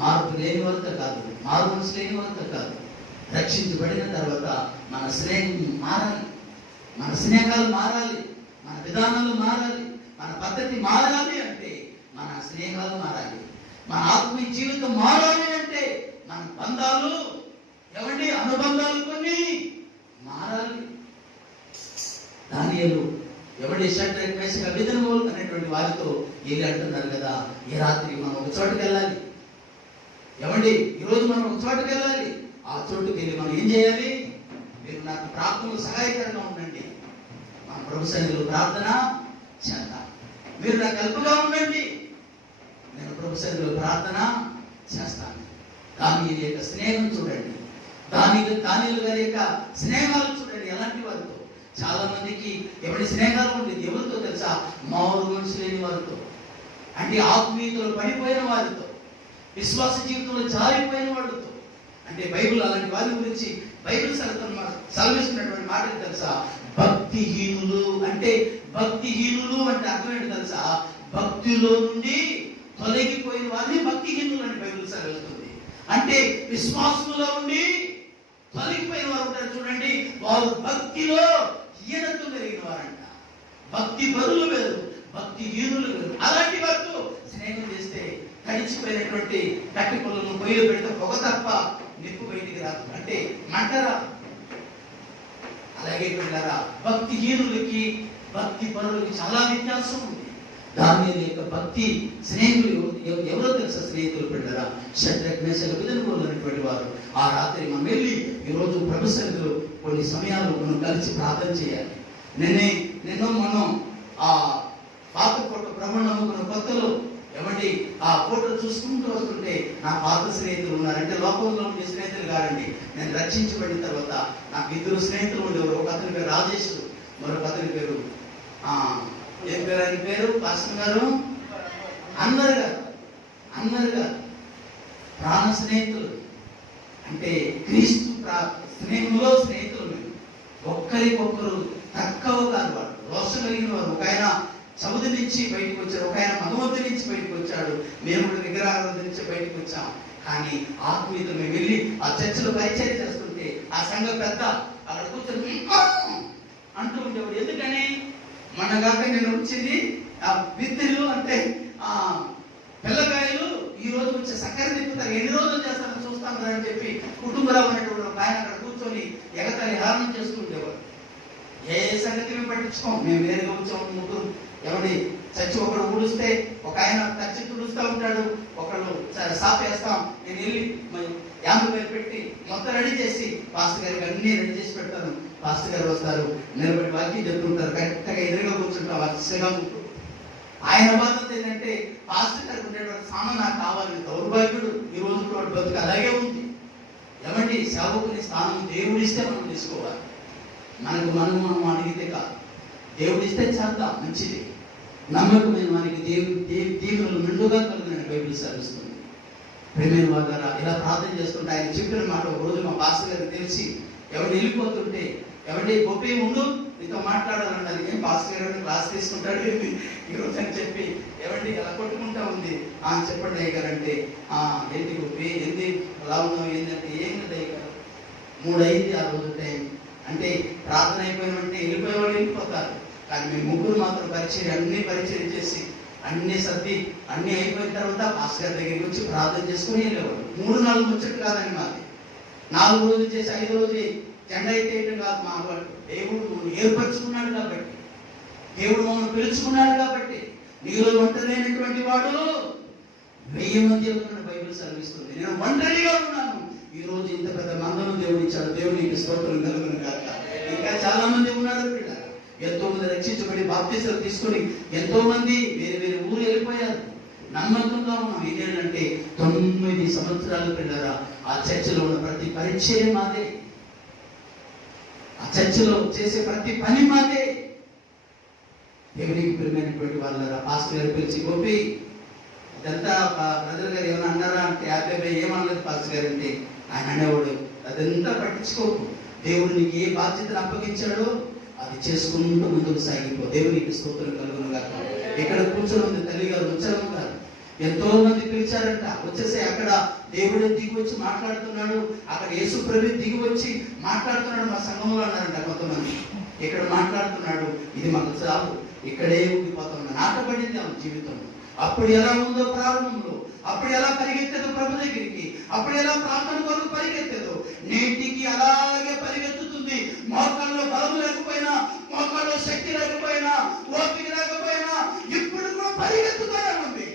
మార్పు లేని వారితో కాదు, మారు మనసు లేని వారితో కాదు. రక్షించబడిన తర్వాత మన స్నేహం మారాలి, మన స్నేహాలు మారాలి, మన విధానాలు మారాలి, మన పద్ధతి మారాలి అంటే మన స్నేహాలు మారాలి. మన ఆత్మీయ జీవితం మారాలి అంటే మన బంధాలు ఏమండి, అనుబంధాలు కొన్ని మారాలి. దానియేలు ఎవడి షడ్రక్ మేషక్ అబేద్నెగో అనేటువంటి వారితో వెళ్ళి అంటున్నారు కదా, ఈ రాత్రి మనం ఒక చోటుకి వెళ్ళాలి. ఏమండి, ఈరోజు మనం ఒక చోటుకి వెళ్ళాలి. ఆ చోటుకి వెళ్ళి మనం ఏం చేయాలి? మీరు నాకు ప్రార్థనలు సహాయకరంగా ఉండండి, మన ప్రభు సన్నిధిలో ప్రార్థన చేద్దాం. మీరు నాకు హెల్ప్గా ఉండండి, నేను ప్రభు సన్నిధిలో ప్రార్థన చేస్తాను. దానియేలు యొక్క స్నేహం చూడండి, దానియేలు గారి యొక్క స్నేహాలు చూడండి ఎలాంటి వారితో. చాలా మందికి ఎవరి స్నేహాలు ఉండేది ఎవరితో తెలుసా? మారు మనసు లేని వారితో, అంటే ఆత్మీయతలో పడిపోయిన వారితో, విశ్వాస జీవితంలో జారిపోయిన వాడితో. అంటే బైబిల్ అలాంటి వారి గురించి బైబిల్ సెలవిస్తున్నటువంటి మాట తెలుసా? భక్తిహీనులు అంటే అర్థం ఏంటి తెలుసా? భక్తిలో నుండి తొలగిపోయిన వారిని భక్తిహీనులు అని బైబిల్ సెలవిస్తుంది. అంటే విశ్వాసంలో ఉండి తొలగిపోయిన వారు ఉంటారు చూడండి, వారు భక్తిలో హీనత్వం కలిగిన వారంట. భక్తి పరులు వేరు, భక్తిహీనులు వేరు. అలాంటి వారితో స్నేహం చేస్తే తడిచిపోయినటువంటి కట్టి పుల్లను పొయ్యిలో పెడితే పొగ తప్ప నిప్పు బయటికి రాదు, అంటే మంట రాదు. అలాగే భక్తిహీనులకి భక్తి పరులకి చాలా వ్యత్యాసం ఉంది. దానియేలు యొక్క భక్తి స్నేహితులు ఎవరో తెలుసా? స్నేహితులు పెట్టారా? షడ్రక్ మేషక్ అబేద్నెగో అనేటువంటి వారు. ఆ రాత్రి మనం వెళ్ళి ఈరోజు ప్రభు సన్నిధిలో కొన్ని సమయాలు మనం కలిసి ప్రార్థన చేయాలి. నిన్న మనం ఆ పాత ఫోటో ప్రభు నమ్ముకున్న కొత్తలో ఏమండి ఆ ఫోటో చూసుకుంటూ వస్తుంటే నా పాత స్నేహితులు ఉన్నారంటే లోకంలో ఉండే స్నేహితులు కాదండి. నేను రక్షించబడిన తర్వాత నాకు ఇద్దరు స్నేహితులు ఉండేవారు. ఒక అతని పేరు రాజేష్, మరొక అతని పేరు ఏం పేరు? ఆయన పేరు పాస్టర్ గారు అన్నర్ గారు. ప్రాణ స్నేహితులు అంటే క్రీస్తు స్నేహంలో స్నేహితులు. ఒక్కరికొక్కరు తక్కువ కాదు, వాడు రోషం కలిగిన వారు. ఒక ఆయన సముద్రం నుంచి బయటకు వచ్చాడు, ఒక ఆయన మగవంతు నుంచి బయటకు వచ్చాడు, మేము కూడా విగ్రహాల నుంచి బయటకు వచ్చాం. కానీ ఆత్మీయత మేము వెళ్ళి ఆ చర్చిలో పరిచయం చేస్తుంటే ఆ సంఘ పెద్ద అక్కడ కూర్చొని అంటూ ఉండేవాడు. ఎందుకని? మొన్నగాక నేను వచ్చింది ఆ విత్తులు అంటే ఆ పిల్లకాయలు ఈ రోజు వచ్చే సక్కర తిప్పుతారు, ఎన్ని రోజులు చేస్తారని చూస్తాం కదా అని చెప్పి కుటుంబరావు అనేటువంటి ఒక ఆయన అక్కడ కూర్చొని ఎగతాళి హేళన చేస్తూ ఉండేవారు. ఏ సంగతి మేము పట్టించుకోం, మేము వేరుగా వచ్చాము. ముగ్గురు ఎవరి చచ్చి ఒకడు ఊడుస్తే ఒక ఆయన చచ్చి తుడుస్తూ ఉంటాడు, ఒకళ్ళు సాప్ వేస్తాం. నేను వెళ్ళి 50,000 పెట్టి మొత్తం రెడీ చేసి పాస్టర్ గారికి అన్ని రెడీ చేసి పెడతాను. పాస్టర్ గారు వస్తారు, నిలబడి వాక్యం చెప్తుంటారు, కరెక్ట్గా ఎదురుగా కూర్చుంటాం. వరుసగా ఆయన బాధ్యత ఏంటంటే పాస్టర్ గారికి ఉండేటువంటి స్థానం నాకు కావాలి. దౌర్భాగ్యుడు ఈ రోజు కూడా బతుకు అలాగే ఉంది. ఏమండి, సేవకుని స్థానం దేవుడిస్తే మనం తీసుకోవాలి. మనం అడిగితే కాదు, దేవుడిస్తే చేద్దాం, మంచిది. నమ్మకమైన వారికి దీవులు మెండుగా కలిగిన బైబిల్ సెలవిస్తుంది. ప్రేమైన వారి ద్వారా ఇలా ప్రార్థన చేస్తుంటే ఆయన చెప్పిన మాట ఒక రోజు మా పాస్టర్ గారికి తెలిసి ఎవరు వెళ్ళిపోతుంటే, ఎవరి గొప్ప ఉండు నీతో మాట్లాడాలన్నది. ఏం పాస్టర్ గారు క్లాస్ తీసుకుంటాడు ఈరోజు అని చెప్పి ఏమండి అలా కొట్టుకుంటా ఉంది. చెప్పండి అయ్య గారు అంటే, ఏంటి గొప్పి, ఏంది అలా ఉన్నావు, ఏంటంటే ఏంటి అయ్య గారు 3 అయింది ఆ రోజు టైం. అంటే ప్రార్థన అయిపోయినంటే వెళ్ళిపోయే వాళ్ళు వెళ్ళిపోతారు, కానీ మేము ముగ్గురు మాత్రం పరిచయం చేసి అన్ని సర్ది అన్ని అయిపోయిన తర్వాత పాస్టర్ గారి దగ్గరికి వచ్చి ప్రార్థన చేసుకుని వెళ్ళేవాడు. 3-4 ముచ్చట్లు కాదని మాది. 4 రోజులు చేసి 5 రోజు జెండా అయితే కాదు మా వాడు. దేవుడు ఏర్పరచుకున్నాడు కాబట్టి, దేవుడు మమ్మల్ని పిలుచుకున్నాడు కాబట్టి. నీలో ఒంటరైనటువంటి వాడు 1000 మంది ఉన్న బైబిల్ సెలవిస్తుంది. నేను ఒంటరిగా ఉన్నాను. ఈ రోజు ఇంత పెద్ద మందరం దేవుడు ఇచ్చాడు. దేవునికి స్తోత్రం కలుగును గాక. ఇంకా చాలా మంది ఉన్నారు పిల్ల, ఎంతో మంది రక్షించబడి బాప్తిసాలు తీసుకొని ఎంతో మంది వేరే ఊరు వెళ్ళిపోయారు. నమ్మకంగా ఉన్నాం. ఇదేంటంటే 9 సంవత్సరాలు పిల్లరా ఆ చర్చిలో ఉన్న ప్రతి పరిచయం మాదే, ఆ చర్చిలో చేసే ప్రతి పని మాదే. దేవునికి ప్రియమైనటువంటి వాళ్ళ పాస్టర్ గారు పిలిచి, గోపి ఇదంతా బ్రదర్ గారు ఏమైనా అన్నారా అంటే, అదే ఏమనలేదు పాస్టర్ గారు అంటే, ఆయన అనేవాడు అదంతా పట్టించుకోకు, దేవుడు నీకు ఏ బాధ్యతను అప్పగించాడో అది చేసుకుంటూ ముందుకు సాగిపో. దేవునికి స్తోత్రం కలుగును గాక. ఇక్కడ కూర్చొని ఉంది తల్లి గారు, ముచ్చలమ్మ గారు. ఎంతో మంది పిలిచారంట, వచ్చేసి అక్కడ దేవుడే దిగి వచ్చి మాట్లాడుతున్నాడు, అక్కడ యేసు ప్రభు దిగి వచ్చి మాట్లాడుతున్నాడు మా సంఘంలో అన్నారంట కొంతమంది. ఇక్కడ మాట్లాడుతున్నాడు, ఇది మాకు చాలు, ఇక్కడే ఉండిపోతాం. నాటబడింది ఆమె జీవితం. అప్పుడు ఎలా ఉందో ప్రారంభంలో, అప్పుడు ఎలా పరిగెత్తదో ప్రభు దగ్గరికి, అప్పుడు ఎలా ప్రార్థన కొరకు పరిగెత్తదో, నేటికి అలాగే పరిగెత్తుతుంది. మోకాల్లో బలం లేకపోయినా, మోకాల్లో శక్తి లేకపోయినా, ఓపిక లేకపోయినా ఇప్పుడు కూడా పరిగెత్తుతూనే ఉంది.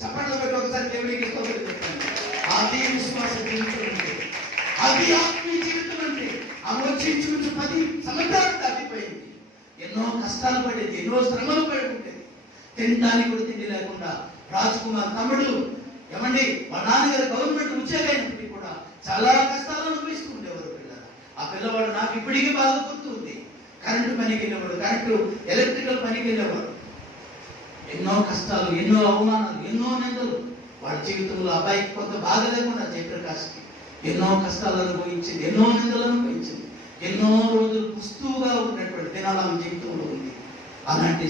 చప్పట్లు పెట్టి ఒకసారి దేవుడికి స్తోత్రం చెప్పండి. అది విశ్వాస జీవితం అంటే, అది ఆత్మీయ జీవితం అంటే. ఆమె వచ్చి ఇంచుమించు 10 సంవత్సరాలు దాటిపోయింది. ఎన్నో కష్టాలు పడేది, ఎన్నో శ్రమలు పడుతుండేది. తినడానికి కూడా తిండి లేకుండా రాజకుమార్ తమ్ముడు ఏమండి వాళ్ళ నాన్నగారు గవర్నమెంట్ ఉద్యోగైనప్పటికీ కూడా చాలా కష్టాలు అనుభవిస్తూ ఉండేవారు పిల్లలు. ఆ పిల్లవాడు నాకు ఇప్పటికీ బాగా గుర్తుంది. కరెంటు పనికి వెళ్ళేవాడు, ఎలక్ట్రికల్ పనికి వెళ్ళేవాడు. ఎన్నో కష్టాలు, ఎన్నో అవమానాలు, ఎన్నో నిందలు వాళ్ళ జీవితంలో. అబ్బాయికి కొంత బాధ లేకుండా జయప్రకాష్కి ఎన్నో కష్టాలు అనుభవించింది, ఎన్నో నిందలు అనుభవించింది, ఎన్నో రోజులు పుస్తుగా ఉన్నటువంటి దినాలు ఆమె జీవితంలో ఉంది. అలాంటి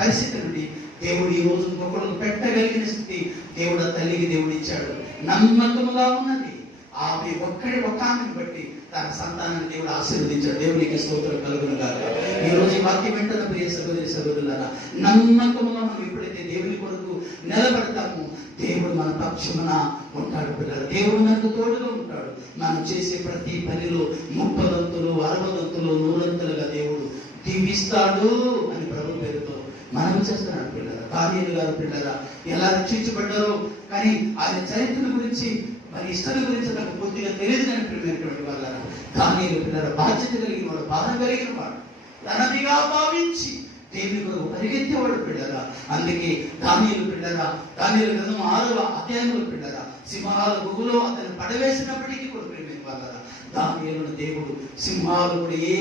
పరిస్థితి నుండి దేవుడు ఈ రోజు ఇంకొకరికి పెట్టగలిగిన స్థితి దేవుడు ఆ తల్లికి దేవుడు ఇచ్చాడు. నమ్మకముగా ఉన్నది ఆమె ఒక్క ఆమెను బట్టి తన సంతానాన్ని దేవుడు ఆశీర్వదించాడు. దేవునికి స్తోత్రం కలుగును గాక. ఈ రోజు ఈ వాక్యం వెంటనే ప్రియ సహోదరి సహోదరులారా, నమ్మకముగా మనం ఎప్పుడైతే దేవుని కొరకు నిలబడతామో దేవుడు మన పక్షమున ఉంటాడు పిల్లలు. దేవుడు మనకు తోడుగా ఉంటాడు. మనం చేసే ప్రతి పనిలో 30 దంతులు 60 దంతులు 100 దంతులుగా దేవుడు దీవిస్తాడు అని ప్రభు పేరుతో మనం చేస్తున్నాడు పిల్లరా. దానియేలు గారు పిల్లరా ఎలా రక్షించబడ్డారో, కానీ ఆయన చరిత్ర గురించి మరి ఇష్టం గురించి నాకు పూర్తిగా తెలియదు. కానీ ప్రియమైనటువంటి వాళ్ళరా, దానియేలు పిల్లరా బాధ్యత కలిగిన వాడు, బాధ కలిగిన వాడు, తనదిగా భావించి దేవుని కొరకు పరిగెత్తేవాడు పిల్లరా. అందుకే దానియేలు పిల్లరా, దానియేలు గ్రంథం 6వ అధ్యాయంలో పిల్లరా సింహాల గుహలో అతను పడవేసినప్పటికీ కూడా ప్రియమైన వాళ్ళరా, దానియేలును దేవుడు సింహాలు కూడా ఏ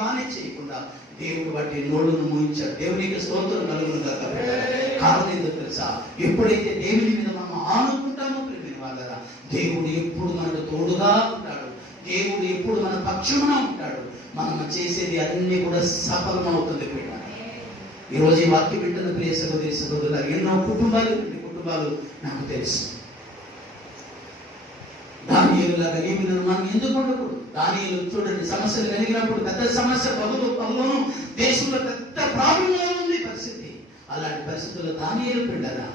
హాని చేయకుండా దేవుడు వాటి నోడును మూయించాడు. దేవునికి స్తోత్రం కలుగును గాక. కారణం ఏంటో తెలుసా? ఎప్పుడైతే దేవుని మీద మనం ఆనుకుంటామో ప్రియమైన వాళ్ళరా, దేవుడు ఎప్పుడు మనకు తోడుగా ఉంటాడు. దేవుడు ఎప్పుడు మన పక్షమున ఉంటాడు. మనం చేసేది అన్ని కూడా సఫలం అవుతుంది పిల్ల. ఈరోజు ఈ వాక్యం వింటున్న ప్రియ సహోదరి సహోదరులు, ఎన్నో కుటుంబాలు నాకు తెలుసు. దానియేలులాగా మనం ఎందుకు ఉండకూడదు? దానియేలు చూడండి, సమస్యలు కలిగినప్పుడు పెద్ద సమస్య పగులను దేశంలో పెద్ద ప్రాబ్లంగా ఉంది పరిస్థితి. అలాంటి పరిస్థితుల్లో దానియేలు పిల్లరా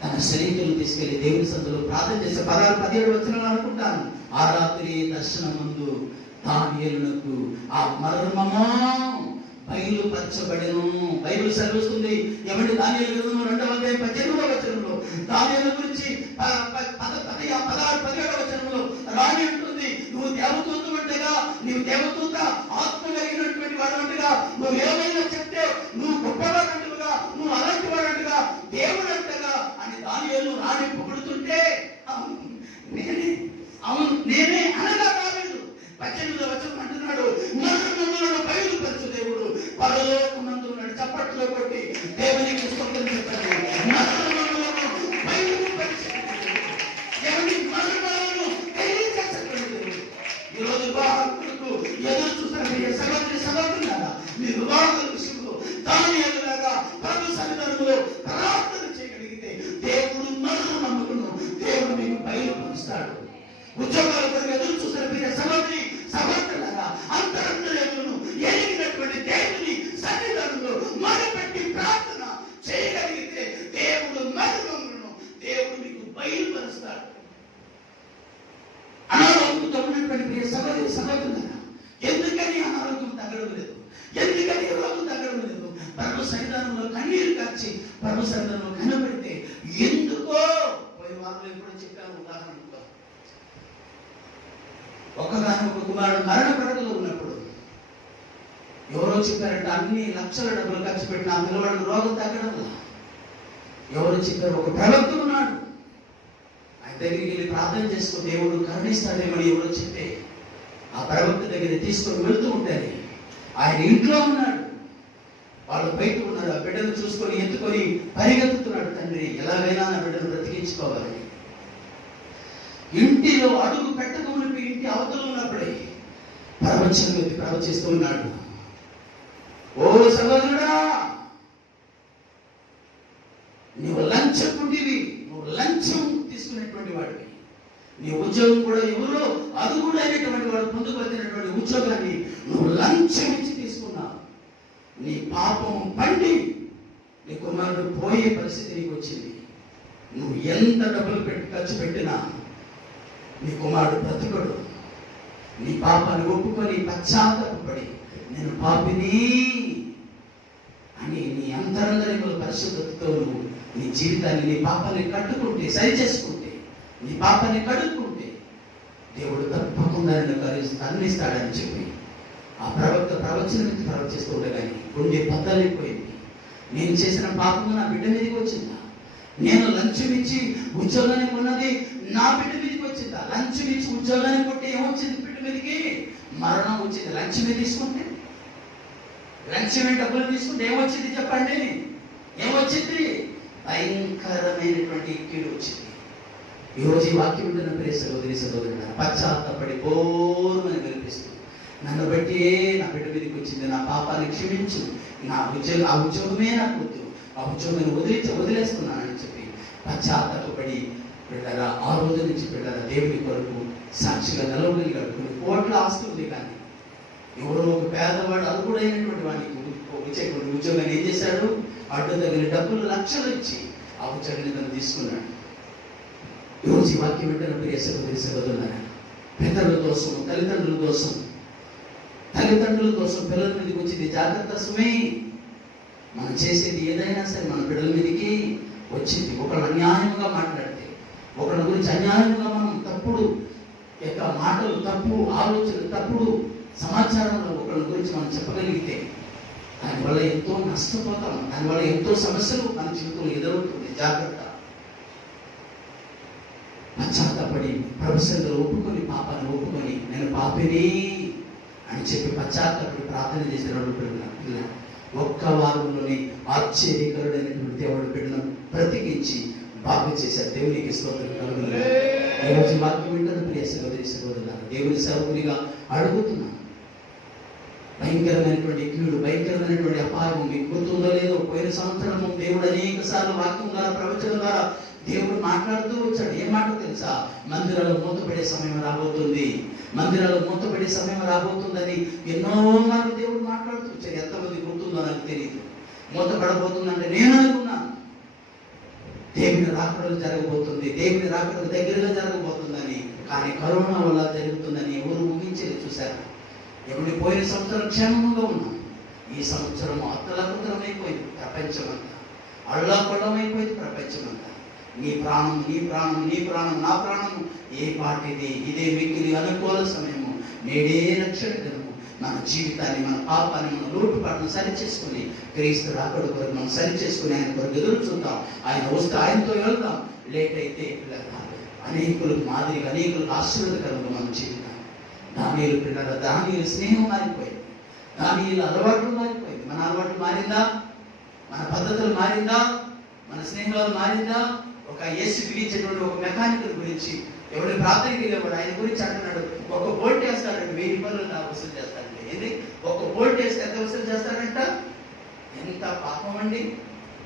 తన స్నేహితులు తీసుకెళ్లి దేవుని సన్నిధిలో ప్రార్థన చేస్తే 16-17 వచనాలు అనుకుంటాను. ఆ రాత్రి దర్శనం ముందు దానియేలునకు ఆ మర్మము బయలుపరచబడెను. బైబిల్ సెలవిస్తుంది. ఏమంటే దానియేలు గ్రంథం 2వ అధ్యాయం 18వ వచనంలో దానియేలు గురించి 16-17వ వచనంలో రాణి అంటుంది, నువ్వు దేవదూత అంటేగా, నీవు దేవదూత ఆత్మ కలిగినటువంటి వాడు అంటేగా, నువ్వు ఏమైనా చెప్తే నువ్వు గొప్పవాడంటుగా, నువ్వు అలాంటి వాడంటుగా చప్పట్లో కొట్టి దేవునికి స్తోత్రం చెప్పండి. మరణములను బయలుపరిచినటువంటి దేవుని మరణములను తెలియజేసినటువంటి ఈరోజు వివాహకులకు ఎదురు చూస్తున్న సహోదరి సహోదరులారా, మీ వివాహాల విషయంలో దానియేలులాగా ప్రభు సన్నిధానంలో ప్రార్థన చేయగలిగితే దేవుడు మరణములను దేవుడు మీకు బయలుపరుస్తాడు. ఉద్యోగాల కొరకు ఎదురు చూసిన ప్రియ సహోదరి సహోదరులారా, అంతరంగములను ఎరిగినటువంటి దేవుని సన్నిధానంలో మొదలుపెట్టి ప్రార్థన చేయగలిగితే దేవుడు మరణములను దేవుడు మీకు బయలుపరుస్తాడు. అనారోగ్యంతో ఉన్నటువంటి ప్రియ సహోదరి సహోదరులారా, ఎందుకని అనారోగ్యం తగ్గడం లేదు, ఎందుకని రోగం తగ్గడం లేదు? ప్రభు సన్నిధానంలో కన్నీరు కాచి ప్రభు సన్నిధానంలో కనబడితే ఎందుకో పోయిన వారంలో ఎప్పుడో చెప్పాను ఉదాహరణతో, ఒక కుమారుడు మరణ పడకలో ఉన్నప్పుడు ఎవరో చెప్పారంటే అన్ని లక్షల డబ్బులు ఖర్చు పెట్టిన ఆ పిల్లవాడు రోగం తగ్గడం. ఎవరో చెప్పారు ఒక ప్రవక్త ఉన్నాడు, ఆయన దగ్గరికి వెళ్ళి ప్రార్థన చేసుకో దేవుడు కరుణిస్తాడేమని ఎవరో చెప్తే ఆ ప్రవక్త దగ్గర తీసుకొని వెళ్తూ ఉంటారు. ఆయన ఇంట్లో ఉన్నాడు, వాళ్ళు బయట ఉన్నారు. ఆ బిడ్డను చూసుకొని ఎత్తుకొని పరిగెత్తుతున్నాడు, తండ్రి ఎలాగైనా నా బిడ్డను బ్రతికించుకోవాలని. ఇంటిలో అడుగు పెట్టకుండా ఇంటి అవతల ఉన్నప్పుడే ప్రవచనం ఎత్తి ప్రవచిస్తూ ఉన్నాడు. ఓ సహోదరుడా, నువ్వు లంచకుంటివి, నువ్వు లంచం తీసుకునేటువంటి వాడివి, నీ ఉద్యోగం కూడా ఎవరో అదుగుడైనటువంటి వాడు పొందుపరిచినటువంటి ఉద్యోగాన్ని నువ్వు లంచం ఇచ్చి తీసుకున్నావు. నీ పాపం పండి నీ కుమారుడు పోయే పరిస్థితి నీకు వచ్చింది. నువ్వు ఎంత డబ్బులు ఖర్చు పెట్టినా నీ కుమారుడు బ్రతకడు. నీ పాపాన్ని ఒప్పుకొని పశ్చాత్తాపపడి నేను పాపిని అని నీ అంతరంగముల పరిశుద్ధతతో నువ్వు నీ జీవితాన్ని నీ పాపాన్ని కట్టుకుంటే, సరి చేసుకుంటే, నీ పాపాన్ని కడుక్కుంటే దేవుడు తప్పకుండా కరుణిస్తాడని చెప్పి ఆ ప్రవక్త ప్రవచనం ప్రవచిస్తూ ఉండగానే గుండె బద్దలైపోయింది. నేను చేసిన పాపము నా బిడ్డ మీదకి వచ్చిందా? నేను లంచం ఇచ్చి ఉద్యోగాన్ని కొన్నది నా బిడ్డ మీదకి వచ్చిందా? లంచం ఇచ్చి ఉద్యోగాన్ని కొట్టి ఏమొచ్చింది? బిడ్డ మీదకి మరణం వచ్చింది. లంచమే తీసుకుంటే, లంచమే డబ్బులు తీసుకుంటే ఏమొచ్చింది చెప్పండి? ఏమొచ్చింది? భయంకరమైనటువంటి కీడు వచ్చింది. ఈరోజు ఈ వాక్యం ఉంటున్న ప్రియ సహోదరి సహోదరులారా, పశ్చాత్తాపడి బోరుమని వినిపిస్తూ నన్ను బట్టి నా బిడ్డ మీదకి వచ్చింది, నా పాపాన్ని క్షమించు, నా ఆ ఉద్యోగమే నాకు వద్దు, ఆ ఉద్యోగాన్ని వదిలేస్తున్నానని చెప్పి పశ్చాత్తాపడి బిడ్డరా ఆ రోజు నుంచి బిడ్డరా దేవుని కొరకు సాక్షిగా నిలవగలిగాడు. కొన్ని కోట్ల ఆస్తుంది, కానీ ఎవరో ఒక పేదవాడు అర్హుడైనటువంటి వాడికి ఉద్యోగాన్ని ఏం చేశాడు? అడ్డు తగిన డబ్బులు లక్షలు ఇచ్చి ఆ ఉద్యోగాన్ని తను తీసుకున్నాడు. ఈరోజు ఈ వాక్యం వింటున్న ప్రియ సహోదరి సహోదరులారా, పితరుల కోసం, తల్లిదండ్రుల కోసం పిల్లల మీదకి వచ్చింది జాగ్రత్త సుమే. మనం చేసేది ఏదైనా సరే మన బిడ్డల మీదకి వచ్చింది. ఒకళ్ళు అన్యాయంగా మాట్లాడితే, ఒకళ్ళ గురించి అన్యాయంగా మనం తప్పుడు మాటలు, తప్పు ఆలోచనలు, తప్పుడు సమాచారంలో ఒకళ్ళ గురించి మనం చెప్పగలిగితే దానివల్ల ఎంతో నష్టపోతాం, దానివల్ల ఎంతో సమస్యలు మన జీవితంలో ఎదురవుతుంది. జాగ్రత్త. పశ్చాత్తాపడి ప్రభుత్వంలో ఒప్పుకొని, పాపాన్ని ఒప్పుకొని నేను పాపిని అని చెప్పి పశ్చాత్తాపడి ప్రార్థన చేసినప్పుడు పిల్ల ఒక్క వారంలోనే ఆశ్చర్యకరుడైనటువంటి దేవుడు బిడ్డను బ్రతికించి బాగు చేశారు. దేవునికి స్తోత్రం కలుగును. ఈరోజు వాక్యం వింటున్న ప్రియ సహోదరి సహోదరులారా, దేవుని సేవకునిగా అడుగుతున్నాను, భయంకరమైనటువంటి కీడు, భయంకరమైనటువంటి అపాయం మీకు గుర్తుందో లేదో, పోయిన సంవత్సరము దేవుడు అనేక సార్లు వాక్యం ద్వారా, ప్రవచనం ద్వారా దేవుడు మాట్లాడుతూ వచ్చాడు. ఏం మాట తెలుసా? మందిరాలు మూతపడే సమయం రాబోతుంది, మందిరాలు మూతపడే సమయం రాబోతుందని ఎన్నో మార్లు దేవుడు మాట్లాడుతూ వచ్చాడు. ఎంతమంది గుర్తుందో నాకు తెలియదు. మూతపడబోతుందంటే నేను అనుకున్నాను దేవుని రాకడలు జరగబోతుంది, దేవుని రాకడలు దగ్గరగా జరగబోతుందని. కానీ కరోనా వల్ల జరుగుతుందని ఎవరు ఊహించేది చూశారు. ఎవరి పోయిన సంవత్సరం క్షేమంగా ఉన్నాం, ఈ సంవత్సరం అత్తలకుతలమైపోయింది ప్రపంచమంతా, అళ్ళకొళ్ళమైపోయింది ప్రపంచమంతా. నీ ప్రాణం, నీ ప్రాణం, నీ ప్రాణం, నా ప్రాణం ఏ పాటిది? ఇదే మిగిలి అనుకూల సమయము, నేడే రక్షణ దినము. మన జీవితాన్ని, మన పాపాన్ని, మన లోటుపాటును సరి చేసుకుని క్రీస్తు రాకడ కొరకు మనం సరి చేసుకుని ఆయన కొరకు ఎదురు చూద్దాం. ఆయన వస్తే ఆయనతో వెళ్దాం. లేట్ అయితే అనేకులకు మాదిరిగా, అనేకులకు ఆశీర్వాదకరంగా మనం జీవితం. దానియేలు పిల్లల, దానియేలు స్నేహం మారిపోయింది, దానియేలు అలవాట్లు మారిపోయింది. మన అలవాట్లు మారిందా? మన పద్ధతులు మారిందా? మన స్నేహాలు మారిందా? ఒక ఏసీ బిగించేటువంటి ఒక మెకానికల్ గురించి ఎవరి ప్రార్థనకి వెళ్ళేవాడు ఆయన గురించి అంటున్నాడు, ఒక బోల్ట్ వేస్తాడండి 1000 రూపాయలు నాకు వసూలు చేస్తాడండి. ఏంది ఒక బోల్ట్ వేస్తే ఎంత వసూలు చేస్తాడంట? ఎంత పాపం అండి!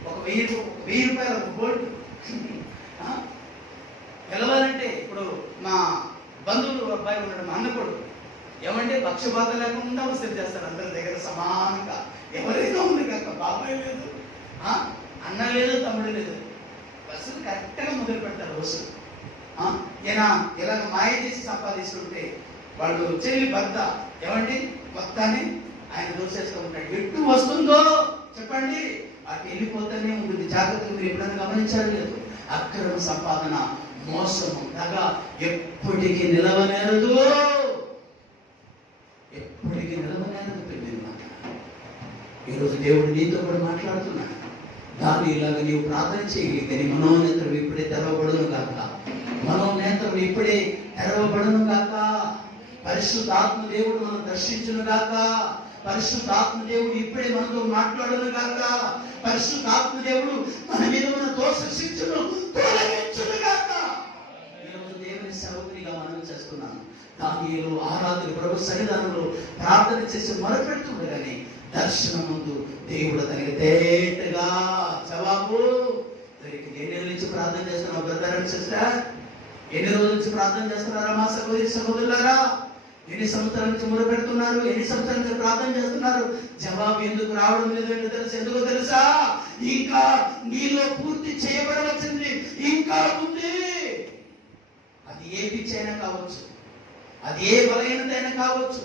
ఒక 1000 రూపాయలు ఒక బోల్ట్ గెలవాలంటే ఇప్పుడు మా బంధువులు అబ్బాయి ఉన్నాడు, మా అన్న కొడుకు, ఏమంటే పక్షపాతం లేకుండా వసూలు చేస్తారు అందరి దగ్గర సమానంగా. ఎవరైనా ఉంది కాక బాబాయ్ లేదు, అన్న లేదు, తమ్ముడు లేదు, వసూలు కరెక్ట్గా మొదలు పెడతారు వసూలు. ఈయన ఇలాగ మాయ చేసి సంపాదిస్తుంటే వాళ్ళు చెల్లి భర్త ఏమండి మొత్తాన్ని ఆయన దోసేస్తూ ఉంటాడు. ఎటు వస్తుందో చెప్పండి అటు వెళ్ళిపోతూనే ఉంటుంది. జాగ్రత్తగా మీరు ఎప్పుడైనా గమనించాలి లేదు? అక్రమ సంపాదన, మోసము, దగ ఎప్పటికీ నిలవనేరదు, ఎప్పటికీ నిలవనేరదు. పెళ్ళిమాట ఈరోజు దేవుడు నీతో కూడా మాట్లాడుతున్నాడు. దాని ఇలాగ నీవు ప్రార్థన చేయగలిగితే నీ మనోనేత్రం ఇప్పుడే తెరవబడును కాక, మనోనేత్రం ఇప్పుడే తెరవబడును కాక, పరిశుద్ధాత్మ దేవుడు మనం దర్శించును గాక, పరిశుద్ధాత్మ దేవుడు ఇప్పుడే మనతో మాట్లాడును గాక, పరిశుద్ధాత్మ దేవుడు మన మీద ఉన్న దోష శిక్షను తొలగించును గాక. ఈరోజు దేవుని సేవకునిగా మనం చేస్తున్నాను. దానిలో ఆరాధన ప్రభు సన్నిధానంలో ప్రార్థన చేసి మొరపెడుతుంది. కానీ దర్శనం ముందు దేవుడు తనకి తేటగా జవాబు దొరికింది. ఎన్ని రోజుల నుంచి ప్రార్థన చేస్తున్నావు బ్రదర్ అండ్ సిస్టర్? ఎన్ని రోజుల నుంచి ప్రార్థన చేస్తున్నారా మా సహోదరులారా? ఎన్ని సంవత్సరాల నుంచి మొదలుపెడుతున్నారు? ఎన్ని సంవత్సరాల నుంచి ప్రార్థన చేస్తున్నారు? జవాబు ఎందుకు రావడం లేదు అంటే తెలుసు. ఎందుకో తెలుసా? ఇంకా నీలో పూర్తి చేయబడవలసింది ఇంకా ఉంది. అది ఏ పిచ్చైనా కావచ్చు, అది ఏ బలహీనతైనా కావచ్చు,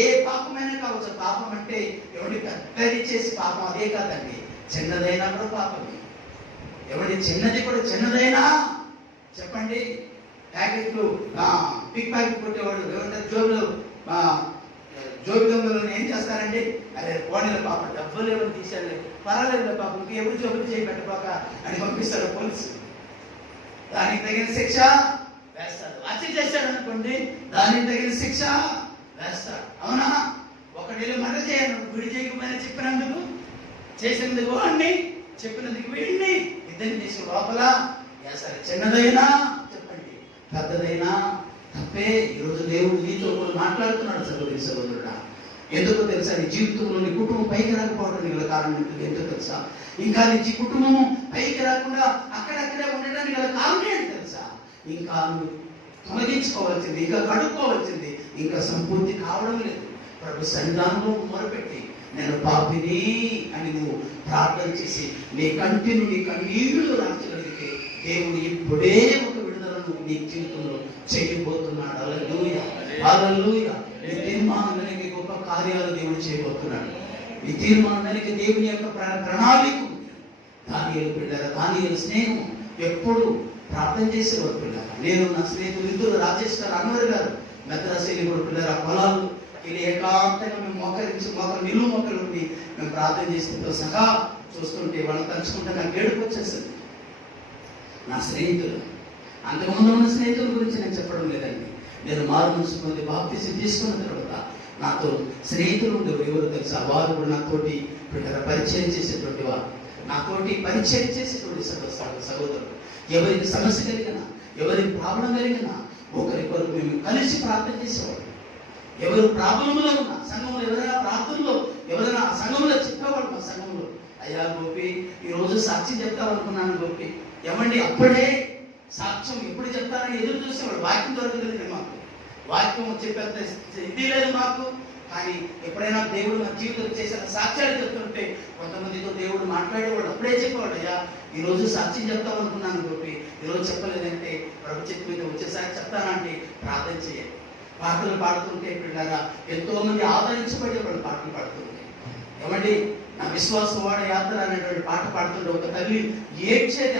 ఏ పాపమైనా కావచ్చు. పాపం అంటే ఎవరి పెద్దది చేసి పాపం అదే కాదండి, చిన్నదైనా కూడా పాపమే. ఎవరి చిన్నది కూడా చిన్నదైనా చెప్పండి. ప్యాకెట్లు బిగ్ ప్యాకెట్ కొట్టేవాడు ఏమంటారు, జోబి దొంగలు ఏం చేస్తారండి, అరే పోనీల పాపం డబ్బులు ఎవరు తీసేయాలి, పర్వాలేదు పాపం ఇంకెవరు జోబులు చేయి పెట్టబాక అని పంపిస్తాడు పోలీసు. దానికి తగిన శిక్ష వేస్తాడు. హత్య చేశాడు అనుకోండి, దానికి తగిన శిక్ష వేస్తాడు. అవునా? ఒకటి మర్ర చేయను, గుడి చేయకపోయినా చెప్పినందుకు చేసినందుకు వాడిని, చెప్పినందుకు వీడిని, ఇద్దరిని చేసి లోపల వేస్తారు. చిన్నదైనా చెప్పండి, పెద్దదైనా తప్పే. ఈరోజు దేవుడు నీతో కూడా మాట్లాడుతున్నాడు సహోదరి సహోదరుడా. ఎందుకో తెలుసా? నీ జీవితంలో నీ కుటుంబం పైకి రాకపోవడానికి గల కారణం ఎందుకు తెలుసా? ఇంకా నీ కుటుంబం పైకి రాకుండా అక్కడక్కడే ఉండడానికి గల కారణం ఏంటి తెలుసా? ఇంకా నువ్వు తొలగించుకోవాల్సింది, ఇంకా కడుక్కోవాల్సింది ఇంకా సంపూర్తి కావడం లేదు. ప్రభు సన్నిధానంలో మొరపెట్టి నేను పాపిని అని నువ్వు ప్రార్థన చేసి నీ కంటిని నీ కన్నీళ్లు రాల్చగలిగితే దేవుడు ఇప్పుడే ఒక విడుదలను నీ జీవితంలో చేయబోతున్నాడు. హల్లెలూయా, హల్లెలూయా. నీ తీర్మానం వెనక గొప్ప కార్యాలు దేవుడు చేయబోతున్నాడు. ఈ తీర్మానం వెనక దేవుని యొక్క ప్రణాళిక. దానియేలు పిల్లల, దానియేలు స్నేహం ఎప్పుడు ప్రార్థన చేసేవారు పిల్లల. నేను నా స్నేహితులు ఇద్దరు, రాజేష్ గారు, అన్వర్ గారు, మెద్రాసీని కూడా పిల్లల పొలాలు ఇది ఏకాంతంగా మేము నిలువు మొక్కలు ఉండి మేము ప్రార్థన చేస్తుందో సహా చూస్తుంటే వాళ్ళని తలుచుకుంటే నాకు ఏడుపు వచ్చేస్తుంది. నా స్నేహితులు, అంతకుముందు ఉన్న స్నేహితుల గురించి నేను చెప్పడం లేదండి. నేను మారు మనసు పొంది బాప్తిసం తీసుకున్న తర్వాత నాతో స్నేహితులు ఉండేవారు. ఎవరు తెలుసా? వారు కూడా నాతోటి పరిచయం చేసేటువంటి వారు, నాతోటి పరిచయం చేసేటువంటి సహోదరులు. ఎవరికి సమస్య కలిగినా, ఎవరికి ప్రాబ్లం కలిగినా ఒకరికొరకు మేము కలిసి ప్రార్థన చేసేవాడు. ఎవరు ప్రాబ్లంలో ఉన్నా సంఘంలో, ఎవరైనా ప్రార్థనలో ఎవరైనా సంఘంలో చెప్పేవాడు. మా సంఘంలో అయ్యా గోపి ఈరోజు సాక్షి చెప్తామనుకున్నాను గోపి, ఏమండి అప్పుడే సాక్ష్యం ఎప్పుడు చెప్తారని ఎదురు చూసేవాడు. వాక్యం దొరకలేదు మాకు, వాక్యం చెప్పేంత ఇది లేదు మాకు. కానీ ఎప్పుడైనా దేవుడు నా జీవితంలో చేసిన సాక్ష్యాలు చెప్తుంటే కొంతమందితో దేవుడు మాట్లాడేవాడు. అప్పుడే చెప్పేవాడు, అయ్యా ఈరోజు సాక్ష్యం చెప్తామనుకున్నాను గోపి, ఈరోజు చెప్పలేదంటే ప్రభు చెప్పి మీద వచ్చేసారి చెప్తానంటే ప్రార్థన చేయాలి. పాటలు పాడుతుంటే పిల్లగా ఎంతో మంది ఆదరించబడేవాళ్ళు పాటలు పాడుతుంటే. ఏమండి నా విశ్వాసం వాడ యాత్ర అనేటువంటి పాట పాడుతుంటే ఒక తల్లి ఏడ్చేది.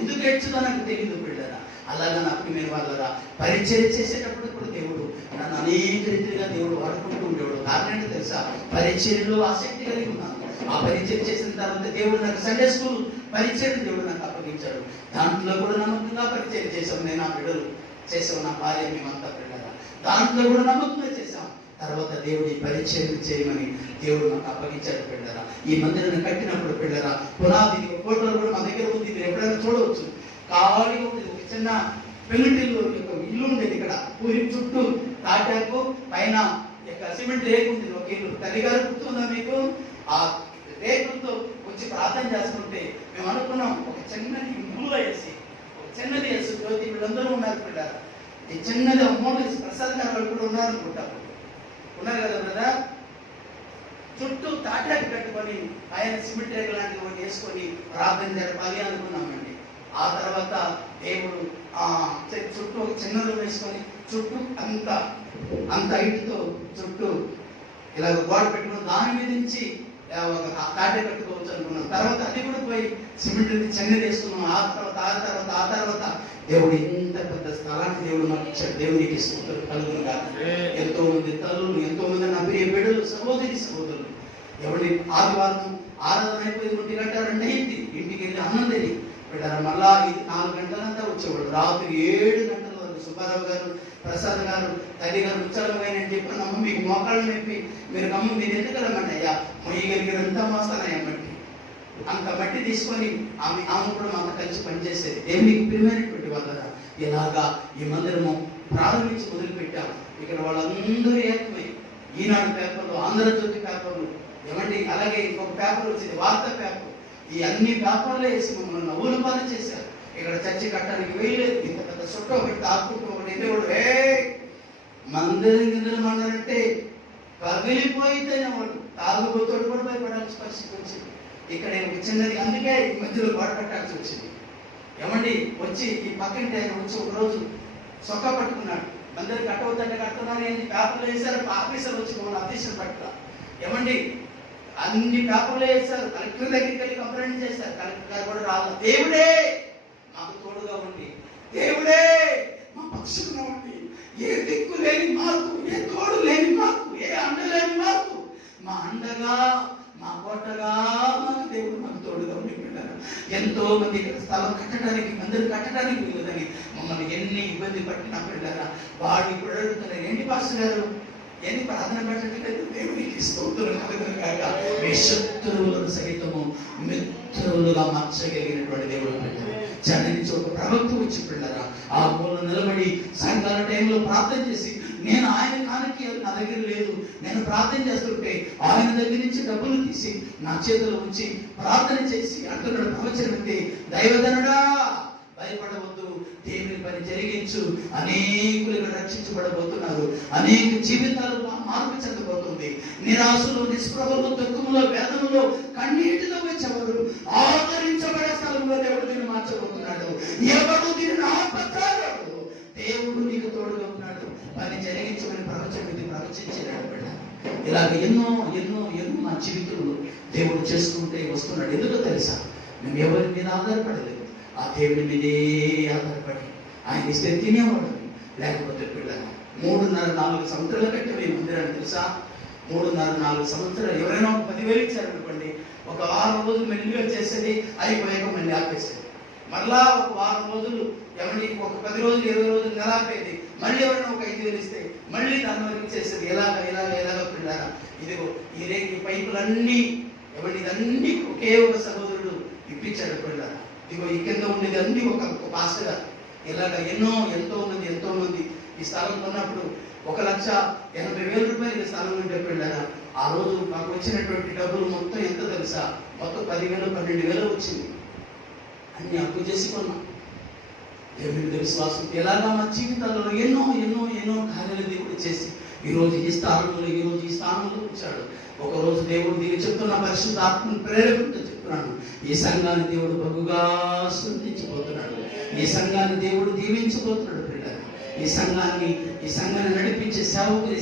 ఎందుకు ఏడ్చిందో నాకు తెలియదు పిల్లరా. అలాగా నాకు నేను వాళ్ళ పరిచయం చేసేటప్పుడు కూడా దేవుడు నన్ను అనేక రీతిగా దేవుడు వాడుకుంటూ ఉండేవాడు. కారణం ఏంటో తెలుసా? పరిచయంలో ఆసక్తి కలిగి ఉన్నాను. ఆ పరిచయం చేసిన తర్వాత దేవుడు నాకు సండే స్కూల్ పరిచయం దేవుడు నాకు అప్పగించాడు. దాంట్లో కూడా నమ్మకంగా పరిచయం చేసాం. నేను నా బిడ్డలు చేసాం, నా భార్య, మేమంతా పిల్లగా దాంట్లో కూడా నమ్మకంగా చేశాం. తర్వాత దేవుడి పరిచయం చేయమని దేవుడు మాకు అప్పగించాడు పిల్లరా. ఈ మందిరాన్ని కట్టినప్పుడు పిల్లరా పునాది ఫోటోలు కూడా మా దగ్గర ఉంది, మీరు ఎప్పుడైనా చూడవచ్చు. ఖాళీగా ఉంటుంది, ఒక చిన్న పెంకుటిల్లు ఇల్లు ఉండేది ఇక్కడ, పూరి చుట్టూ తాటాకు పైన సిమెంట్ రేకు ఉంది ఒక ఇల్లు. తల్లిగారు గుర్తుందా మీకు? ఆ రేకులతో వచ్చి ప్రార్థన చేస్తుంటే మేము అనుకున్నాం ఒక చిన్నది ఇల్లు వేసి, ఒక చిన్నది వేసి జ్యోతి వీళ్ళందరూ ఉన్నారు పిల్లరా. ఈ చిన్నది అమ్మోళ్ళు ప్రసాద్ గారు వాళ్ళు కూడా ఉన్నారు అనుకుంటారు, ఉన్నారు కదా బ్రదర్. చుట్టూ తాటాకు కట్టుకొని ఆయన సిమెంట్ రేకు లాంటివి ఒకటి వేసుకొని ప్రార్థన జరపాలి అనుకున్నామండి. ఆ తర్వాత దేవుడు చుట్టూ ఒక చిన్న రూమ్ వేసుకొని చుట్టూ అంత హైట్తో చుట్టూ ఇలా గోడ పెట్టుకుని దాని మీద నుంచి ఒక తాటే కట్టుకోవచ్చు అనుకున్నాం. తర్వాత అది కూడా పోయి సిమెంట్ చిన్నది వేసుకున్నాం. ఆ తర్వాత దేవుడు ఇంత పెద్ద స్థలాన్ని దేవుడు నాకు ఇచ్చాడు. దేవునికి స్తోత్రం కలుగును గాక. ఎంతో మంది తల్లులు, ఎంతో మంది నా ప్రియ బిడ్డలు, సహోదరులు ఎవరి ఆదివారం ఆరాధన అయిపోయి 1 గంట 2 అయింది, ఇంటికి వెళ్ళి అన్నం తిని పెట్టారు. మళ్ళా 4 గంటలంతా వచ్చేవాడు. రాత్రి 7 గంటల వరకు సుబ్బారావు గారు, ప్రసాద్ గారు, తల్లి గారు ఉత్సాహమైన చెప్పినమ్మ మీకు మోకాళ్ళు నొప్పి మీరు గమ్ము మీరు ఎందుకు రమ్మండి అయ్యా, మొయ్యగలిగినంత మోస్తానయ్యా మట్టి, అంత మట్టి తీసుకొని ఆమె కూడా మాతో కలిసి పనిచేసేది. దేవునికి ప్రియమైనటువంటి వాళ్ళ ఇలాగా ఈ మందిరము ప్రారంభించి మొదలుపెట్టాము. ఇక్కడ వాళ్ళందరూ ఏకమై ఈనాడు పేపర్లు, ఆంధ్రజ్యోతి పేపర్లు ఏమండి, అలాగే ఇంకొక పేపర్ వచ్చింది వార్తా పేపర్, ఈ అన్ని పేపర్లు వేసి మమ్మల్ని నవ్వుల పాలు చేశారు. ఇక్కడ చర్చి కట్టడానికి వేయలేదు, ఇంత పెద్ద చుట్టూ ఒకటి తాకుంటూ ఒకటి వెళ్ళేవాడు. మందిరం అన్నారంటే పగిలిపోయితే వాడు తాగుబోతోడు కూడా భయపడాల్సిన పరిస్థితి వచ్చింది. ఇక్కడ ఒక చిన్నది, అందుకే ఈ మధ్యలో గోడ కట్టాల్సి వచ్చింది. ఏమండి వచ్చి ఈ పక్కింటి ఆయన వచ్చి ఒకరోజు సొక్క పట్టుకున్నాడు. అందరు కట్టవద్దంటే కట్టుకున్నాను, ఏంటి పేపర్లు వేశారు, ఆఫీసర్ వచ్చి మమ్మల్ని అధ్యక్షులు పట్టుక ఏమండి అన్ని పేపర్లు వేశారు. కలెక్టర్ దగ్గరికి వెళ్ళి కంప్లైంట్ చేశారు, కలెక్టర్ గారు కూడా రాలేదు. దేవుడే మాకు తోడుగా ఉండి, దేవుడే మా పక్షుగా ఉండి, ఏ దిక్కు లేని మాకు, ఏ తోడు లేని మాకు, ఏ అండ లేని మాకు, మా అండగా మా కోటగా మాకు దేవుడు మాకు తోడుగా ఉండి పెట్టారు. ఎంతో మంది ఇక్కడ స్థలం కట్టడానికి, మందిరం కట్టడానికి వీలుదని మమ్మల్ని ఎన్ని ఇబ్బంది పట్టినా పెట్టారా. వాడు ఇప్పుడు అడుగుతున్నారు, ఏంటి పాస్టర్ గారు ఎన్ని ప్రార్థన పెట్టలేదు, దేవునికి స్తోత్రం కలుగును గాక. మీ శత్రువులను సైతము మిత్రులుగా మార్చగలిగినటువంటి దేవుడు పెట్టారు. చెన్నై నుంచి ఒక ప్రవక్త వచ్చి పిల్లరా ఆ మూల నిలబడి సాయంకాల టైంలో ప్రార్థన చేసి, నేను ఆయన కానికి నా దగ్గర లేదు, నేను ప్రార్థన చేస్తుంటే ఆయన దగ్గర నుంచి డబ్బులు తీసి నా చేతిలో ఉంచి ప్రార్థన చేసి అంటున్నాడు ప్రవచనం అంటే, దైవజనుడా భయపడవద్దు, దేవుని పని జరిగించు, అనేకులు రక్షించబడబోతున్నారు, అనేక జీవితాలు మార్పు చెందబోతుంది. నిరాశలో, నిస్పృహలో, దుఃఖంలో, వేదనలో, కన్నీటిలో వచ్చేవారు ఆదరించబడే స్థలంలో దేవుడు దీన్ని మార్చబోతున్నాడు. ఎవడు దీనిని ఆపతాడు, దేవుడు నీకు తోడుగా ఉన్నాడు, పని జరిగించమని ప్రవచించాడు. ఇలాగ ఎన్నో ఎన్నో ఎన్నో మా జీవితంలో దేవుడు చేసుకుంటే వస్తున్నాడు. ఎందుకో తెలుసా, మేము ఎవరి మీద ఆధారపడలేదు, ఆ దేవుడి మీదే ఆధారపడి ఆయన ఇస్తే తినేవాడు. లేకపోతే పిల్లలు 3.5-4 సంవత్సరాలు కట్టాము ఈ మందిరాన్ని తెలుసా. 3.5-4 సంవత్సరాలు ఎవరైనా ఒక 10,000 ఇచ్చారనుకోండి, ఒక 6 రోజులు మెల్లిగా చేసేది, అయిపోయాక మళ్ళీ ఆపేసేది. మళ్ళా ఒక 6 రోజులు ఎవరి ఒక 10 రోజులు 20 రోజులు నెల ఆపేది, మళ్ళీ ఎవరైనా ఒక 5,000 ఇస్తే మళ్ళీ దాని వరకు ఇచ్చేసేది. ఎలాగ పిల్లారా, ఇదిగో ఈ పైపులన్నీ ఎవరి ఇదన్నీ ఒకే ఒక సహోదరుడు ఇప్పించాడు పిల్లారా. ఇదిగో ఈ కింద ఉండేది అన్ని ఒక పాస్టర్ గారు. ఇలాగ ఎంతో మంది ఈ స్థలం కొన్నప్పుడు 1,80,000 రూపాయలు ఈ స్థలం ఉంటే పిల్లారా. ఆ రోజు మాకు వచ్చినటువంటి డబ్బులు మొత్తం ఎంత తెలుసా, మొత్తం 10,000-12,000 వచ్చింది. అన్ని అప్పు చేసి కొన్నాం. దేవుడి విశ్వాసం ఎలాగా మా జీవితాలలో ఎన్నో కార్యాలు దేవుడు చేసి ఈరోజు ఈ స్థానంలో వచ్చాడు. ఒకరోజు దేవుడు దీన్ని చెప్తున్న పరిశుద్ధ ఆత్మను ప్రేరేపణతో చెప్తున్నాను, ఈ సంఘాన్ని దేవుడు బహుగా స్పందించబోతున్నాడు, ఈ సంఘాన్ని దేవుడు దీవించబోతున్నాడు. పిల్లలు ఈ సంఘాన్ని నడిపించే సేవకుని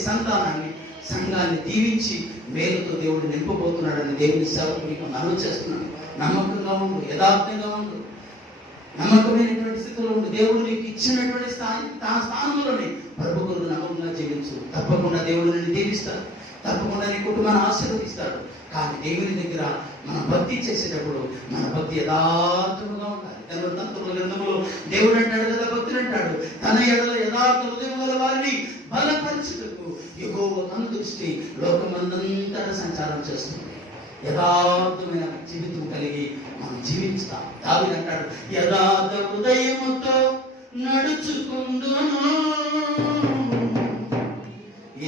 సంఘాన్ని దీవించి మేలుతో దేవుడు నింపబోతున్నాడని దేవుని సేవకునికి మనవి చేస్తున్నాను. నమ్మకంగా ఉండు, యథార్థంగా ఉండు, నమ్మకమైనటువంటి స్థితిలో ఉండి దేవుడు నీకు ఇచ్చినటువంటి స్థానంలోనే ప్రభువుకు నమ్మకంగా జీవించు. తప్పకుండా దేవుడు నిన్ను దీవిస్తాడు, తప్పకుండా నీ కుటుంబాన్ని ఆశీర్వదిస్తాడు. కానీ దేవుని దగ్గర మనం భక్తి చేసేటప్పుడు మన భక్తి యథార్థముగా ఉండాలి. ధర్మతంత్రుల గ్రంథంలో దేవుడు అంటాడు కదా, భక్తులు అంటాడు, తన ఎడల యథార్థ హృదయం గల వారిని బలపరిచి బలపరచుటకు యెహోవా కనుదృష్టి లోకమందంతటా సంచారం చేస్తుంది. యథార్థమైన జీవితం కలిగి మనం జీవించుతాం. దావీదు అంటాడు, యథార్థ హృదయముతో నడుచుకుందును,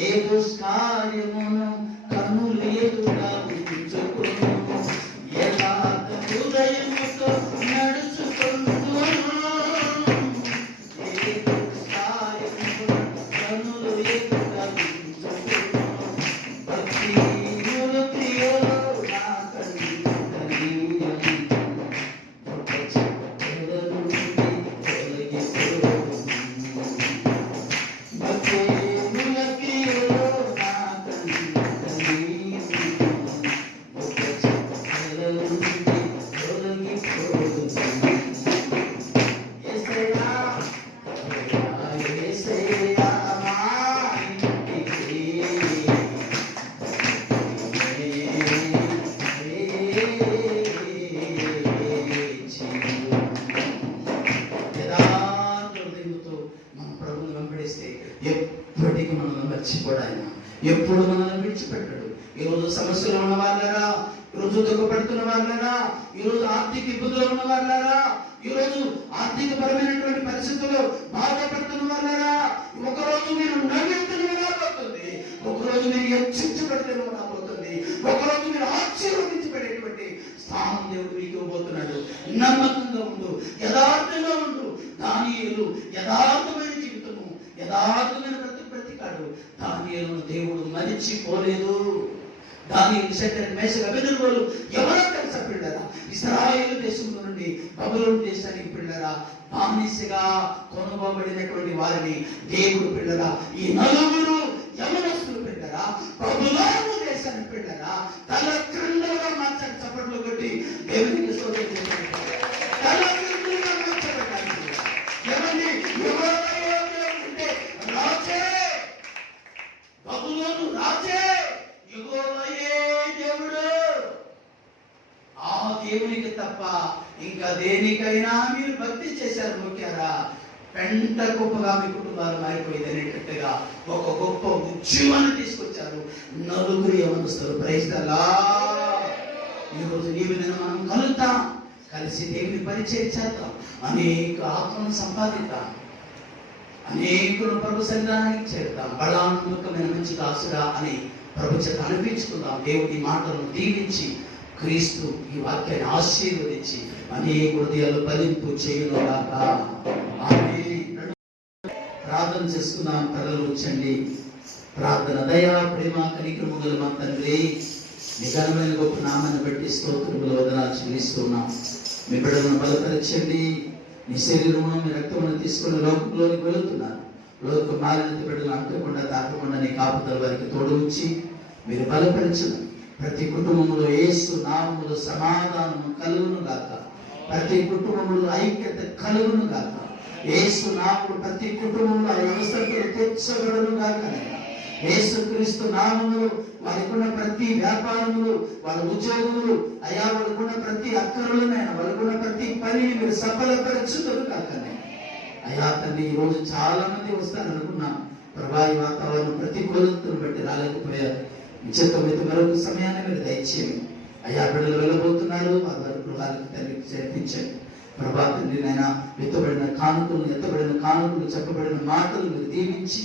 ఏ దుష్కార్యమును కన్నులు ఎదురుగా ఉంచుకొను, యథార్థ హృదయముతో నడుచుకుందును, ఏ దుష్కార్యమును కన్నులు ఎదురుగా ఉంచుకొను, భక్తి ఎప్పటికీ మనల్ని మర్చిపోడు ఆయన, ఎప్పుడు మనల్ని విడిచిపెట్టాడు. ఈరోజు సమస్యలు ఉన్న వాళ్ళరా, ఈరోజు దుఃఖపడుతున్న వాళ్ళరా, ఈరోజు ఆర్థిక ఇబ్బందులు ఉన్న వాళ్ళరా, ఈరోజు ఆర్థిక పరమైనటువంటి పరిస్థితుల్లో బాధపడుతున్న వాళ్ళరా, ఒకరోజు మీరు నవ్వుతున్న పోతుంది, ఒకరోజు మీరు హెచ్చించబడుతున్న పోతుంది, ఒకరోజు మీరు ఆశీర్వదించబడేటువంటి స్థానం దేవుడు మీకు ఇవ్వబోతున్నాడు. నమ్మకంగా ఉండు, యథార్థంగా ఉండు. దానియేలు యథార్థమైన జీవితము, యథార్థమైన ప్రతికాడు. దానియేలును దేవుడు మరిచిపోలేదు. దానియేలు, షద్రకు, మేషకు, అబేద్నెగోలు ఎవరో తెలుసా పిల్లరా? ఇశ్రాయేలు దేశంలో నుండి బబులోను దేశానికి పిల్లరా బానిసగా కొనుగోబడినటువంటి వారిని దేవుడు పిల్లరా ఈ నలుగురు యవనస్తులు పిల్లరా బబులోను దేశాన్ని పిల్లరా తల క్రిందలుగా మార్చాడు. చప్పట్లు కొట్టి దేవునికి స్తోత్రం చేయండి. తల క్రిందలుగా మార్చబడ్డారు. ఎవరిని ఉంటే రాజే, బబులోను రాజే, యెహోవాయే దేవుడు. ఆ దేవునికి తప్ప ఇంకా దేనికైనా మీరు భక్తి చేశారు ముఖ్యారా, పెంట గొప్పగా మీ కుటుంబాలు మారిపోయింది అనేటట్టుగా ఒక గొప్ప ఉద్యమాన్ని తీసుకొచ్చారు నలుగురు యవనస్తులు. Praise the Lord. ఈరోజు నీవు నేను మనం కలుద్దాం, కలిసి దేవుని పరిచయం చేద్దాం, అనేక ఆత్మను సంపాదిద్దాం, అనేకులు ప్రభు సన్నిధానానికి చేరుతాం. బలాన్ముఖమైన మంచి దాసుడా అని ప్రభు చేత అనిపించుకుందాం. దేవుడి మాటలను దీవించి క్రీస్తు ఈ వాక్యాన్ని ఆశీర్వదించి అనేక హృదయాలు ఫలింపు చేయునుగాక. ఆమేన్. ప్రార్థన చేసుకుందాం. తలలు ఉంచండి. ప్రార్థన. దయా ప్రేమ కనికరము గల మా తండ్రి, మీ ఘనమైన గొప్ప నామాన్ని బట్టి స్తోత్రములు వందనాలు చెల్లిస్తున్నాం. మీ బిడ్డలను బలపరచండి. మీ శరీరమును మీ రక్తమును తీసుకుని లోకంలోనికి వెళుతున్నారు. లోక మారిన బిడ్డలు అంటకుండా తాకకుండా నీ కాపుదల వారికి తోడు ఉంచి మీరు బలపరచండి. ప్రతి కుటుంబంలో యేసు నామములో సమాధానము కలుగును గాక. ప్రతి కుటుంబంలో ఐక్యత కలుగును గాక. యేసు నామములో ప్రతి కుటుంబంలో వ్యవస్థలు తెచ్చబడును గాక. యేసుక్రీస్తు నామములో వారికున్న ప్రతి వ్యాపారములు, వాళ్ళ ఉద్యోగములు, అయా వాళ్ళకున్న ప్రతి అక్కరులనైనా వాళ్ళకున్న ప్రతి పనిని మీరు సఫలపరచుదురు కాక. అయా తండ్రి, ఈ రోజు చాలా మంది వస్తారనుకున్నాం. ప్రభావి వాతావరణం ప్రతికూలతను బట్టి రాలేకపోయారు. నిశ్చితమైతే మరొక సమయాన్ని మీరు దయచేయండి. అయ్యా బిడ్డలు వెళ్ళబోతున్నారు, వారి గృహాలకు తండ్రికి చేర్పించండి. ప్రభా తండ్రి నాయన ఎత్తబడిన కానుకలు చెప్పబడిన మాటలు మీరు దీవించి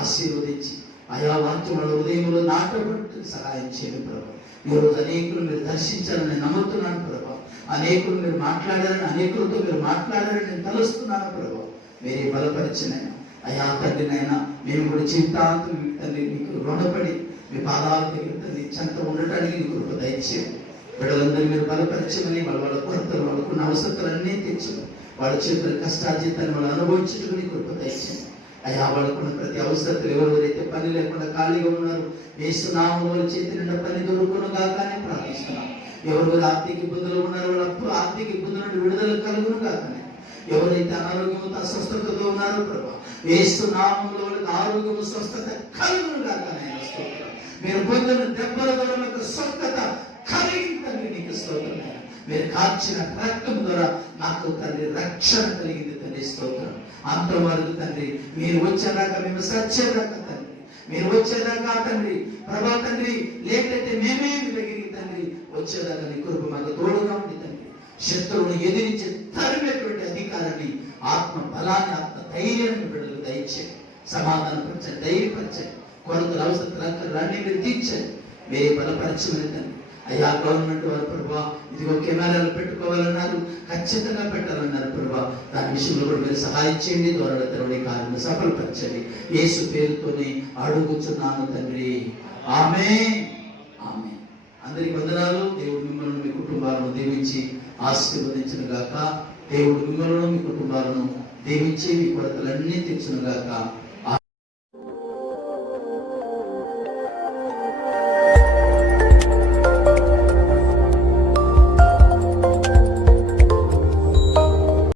ఆశీర్వదించి ఆయా వాక్యం వాళ్ళ హృదయంలో నాటబట్టి సహాయం చేయండి ప్రభా. ఈరోజు అనేకులు మీరు దర్శించాలని నమ్ముతున్నాను ప్రభా. అనేకులు మీరు మాట్లాడారని, అనేకులతో మీరు మాట్లాడారని నేను తలుస్తున్నాను ప్రభా. మీరే బలపరిచినైనా అయ్యా తండ్రి నాయన మేము కూడా జీవితాంతం తండ్రి మీకు రుణపడి మీ పాదాల దగ్గర తండ్రి చెంత ఉండటానికి నీ కృప దయచేయండి. బిడ్డలందరూ మీరు బలపరచమని వాళ్ళ కొరతలు, వాళ్ళకున్న అవసరాలన్నీ తెచ్చమని, వాళ్ళ చేతుల కష్టార్జితాన్ని వాళ్ళు అనుభవించుటకు నీ కృప దయచేయండి. అయ్యా వాళ్ళకున్న ప్రతి అవసరతలు ఎవరెవరైతే పని లేకుండా ఖాళీగా ఉన్నారు, యేసునామములో వారి చేతి నిండా పని దొరుకును గాక అని ప్రార్థిస్తున్నాం. ఎవరెవరు ఆర్థిక ఇబ్బందులు ఉన్నారో వాళ్ళ ఆర్థిక ఇబ్బందుల నుండి విడుదల కలుగును గాక. ఎవరైతే అనారోగ్యంతో అస్వస్థతతో ఉన్నారో ప్రభా యేసునామములో వాళ్ళకి ఆరోగ్యము స్వస్థత కలుగును గాక. మీరు పొందిన దెబ్బల ద్వారా స్వస్థత కలిగిందండి. నీకు స్తోత్రం. మీరు కాల్చిన రక్తం ద్వారా నాకు తండ్రి రక్షణ కలిగింది తండ్రి. స్తోత్రం. అంతవరకు తండ్రి మీరు వచ్చేదాకా మేము సచ్చేదాకా తండ్రి మీరు వచ్చేదాకా తండ్రి, ప్రభా తండ్రి, లేకపోతే మేమే మీ దగ్గరికి తండ్రి వచ్చేదాకా నీ కృప మాకు తోడుగా ఉంది తండ్రి. శత్రువును ఎదిరించి తరిమేటువంటి అధికారాన్ని, ఆత్మ బలాన్ని, ఆత్మ ధైర్యాన్ని బిడ్డలకు దయచేయండి. సమాధానపరచండి, ధైర్యపరచండి. కొరతలు అవసరాలు అన్ని మీరు తీర్చండి. మీరే బలపరచమని తండ్రి. అయ్యా గవర్నమెంట్ వారు ప్రభా ఇదిగో కెమెరాలు పెట్టుకోవాలన్నారు, ఖచ్చితంగా పెట్టాలన్నారు ప్రభా. దాని విషయంలో కూడా మీరు సహాయం చేయండి. ద్వారా తెరవడి కార్యము సఫలపరచండి. యేసు పేరుతోనే అడుగుచున్నాను తండ్రి. ఆమేన్, ఆమేన్. అందరికి వందనాలు. దేవుడు మిమ్మల్ని మీ కుటుంబాలను దీవించి ఆశీర్వదించును గాక. దేవుడు మిమ్మల్ని మీ కుటుంబాలను దీవించి మీ కొరతలన్నీ తీర్చును గాక.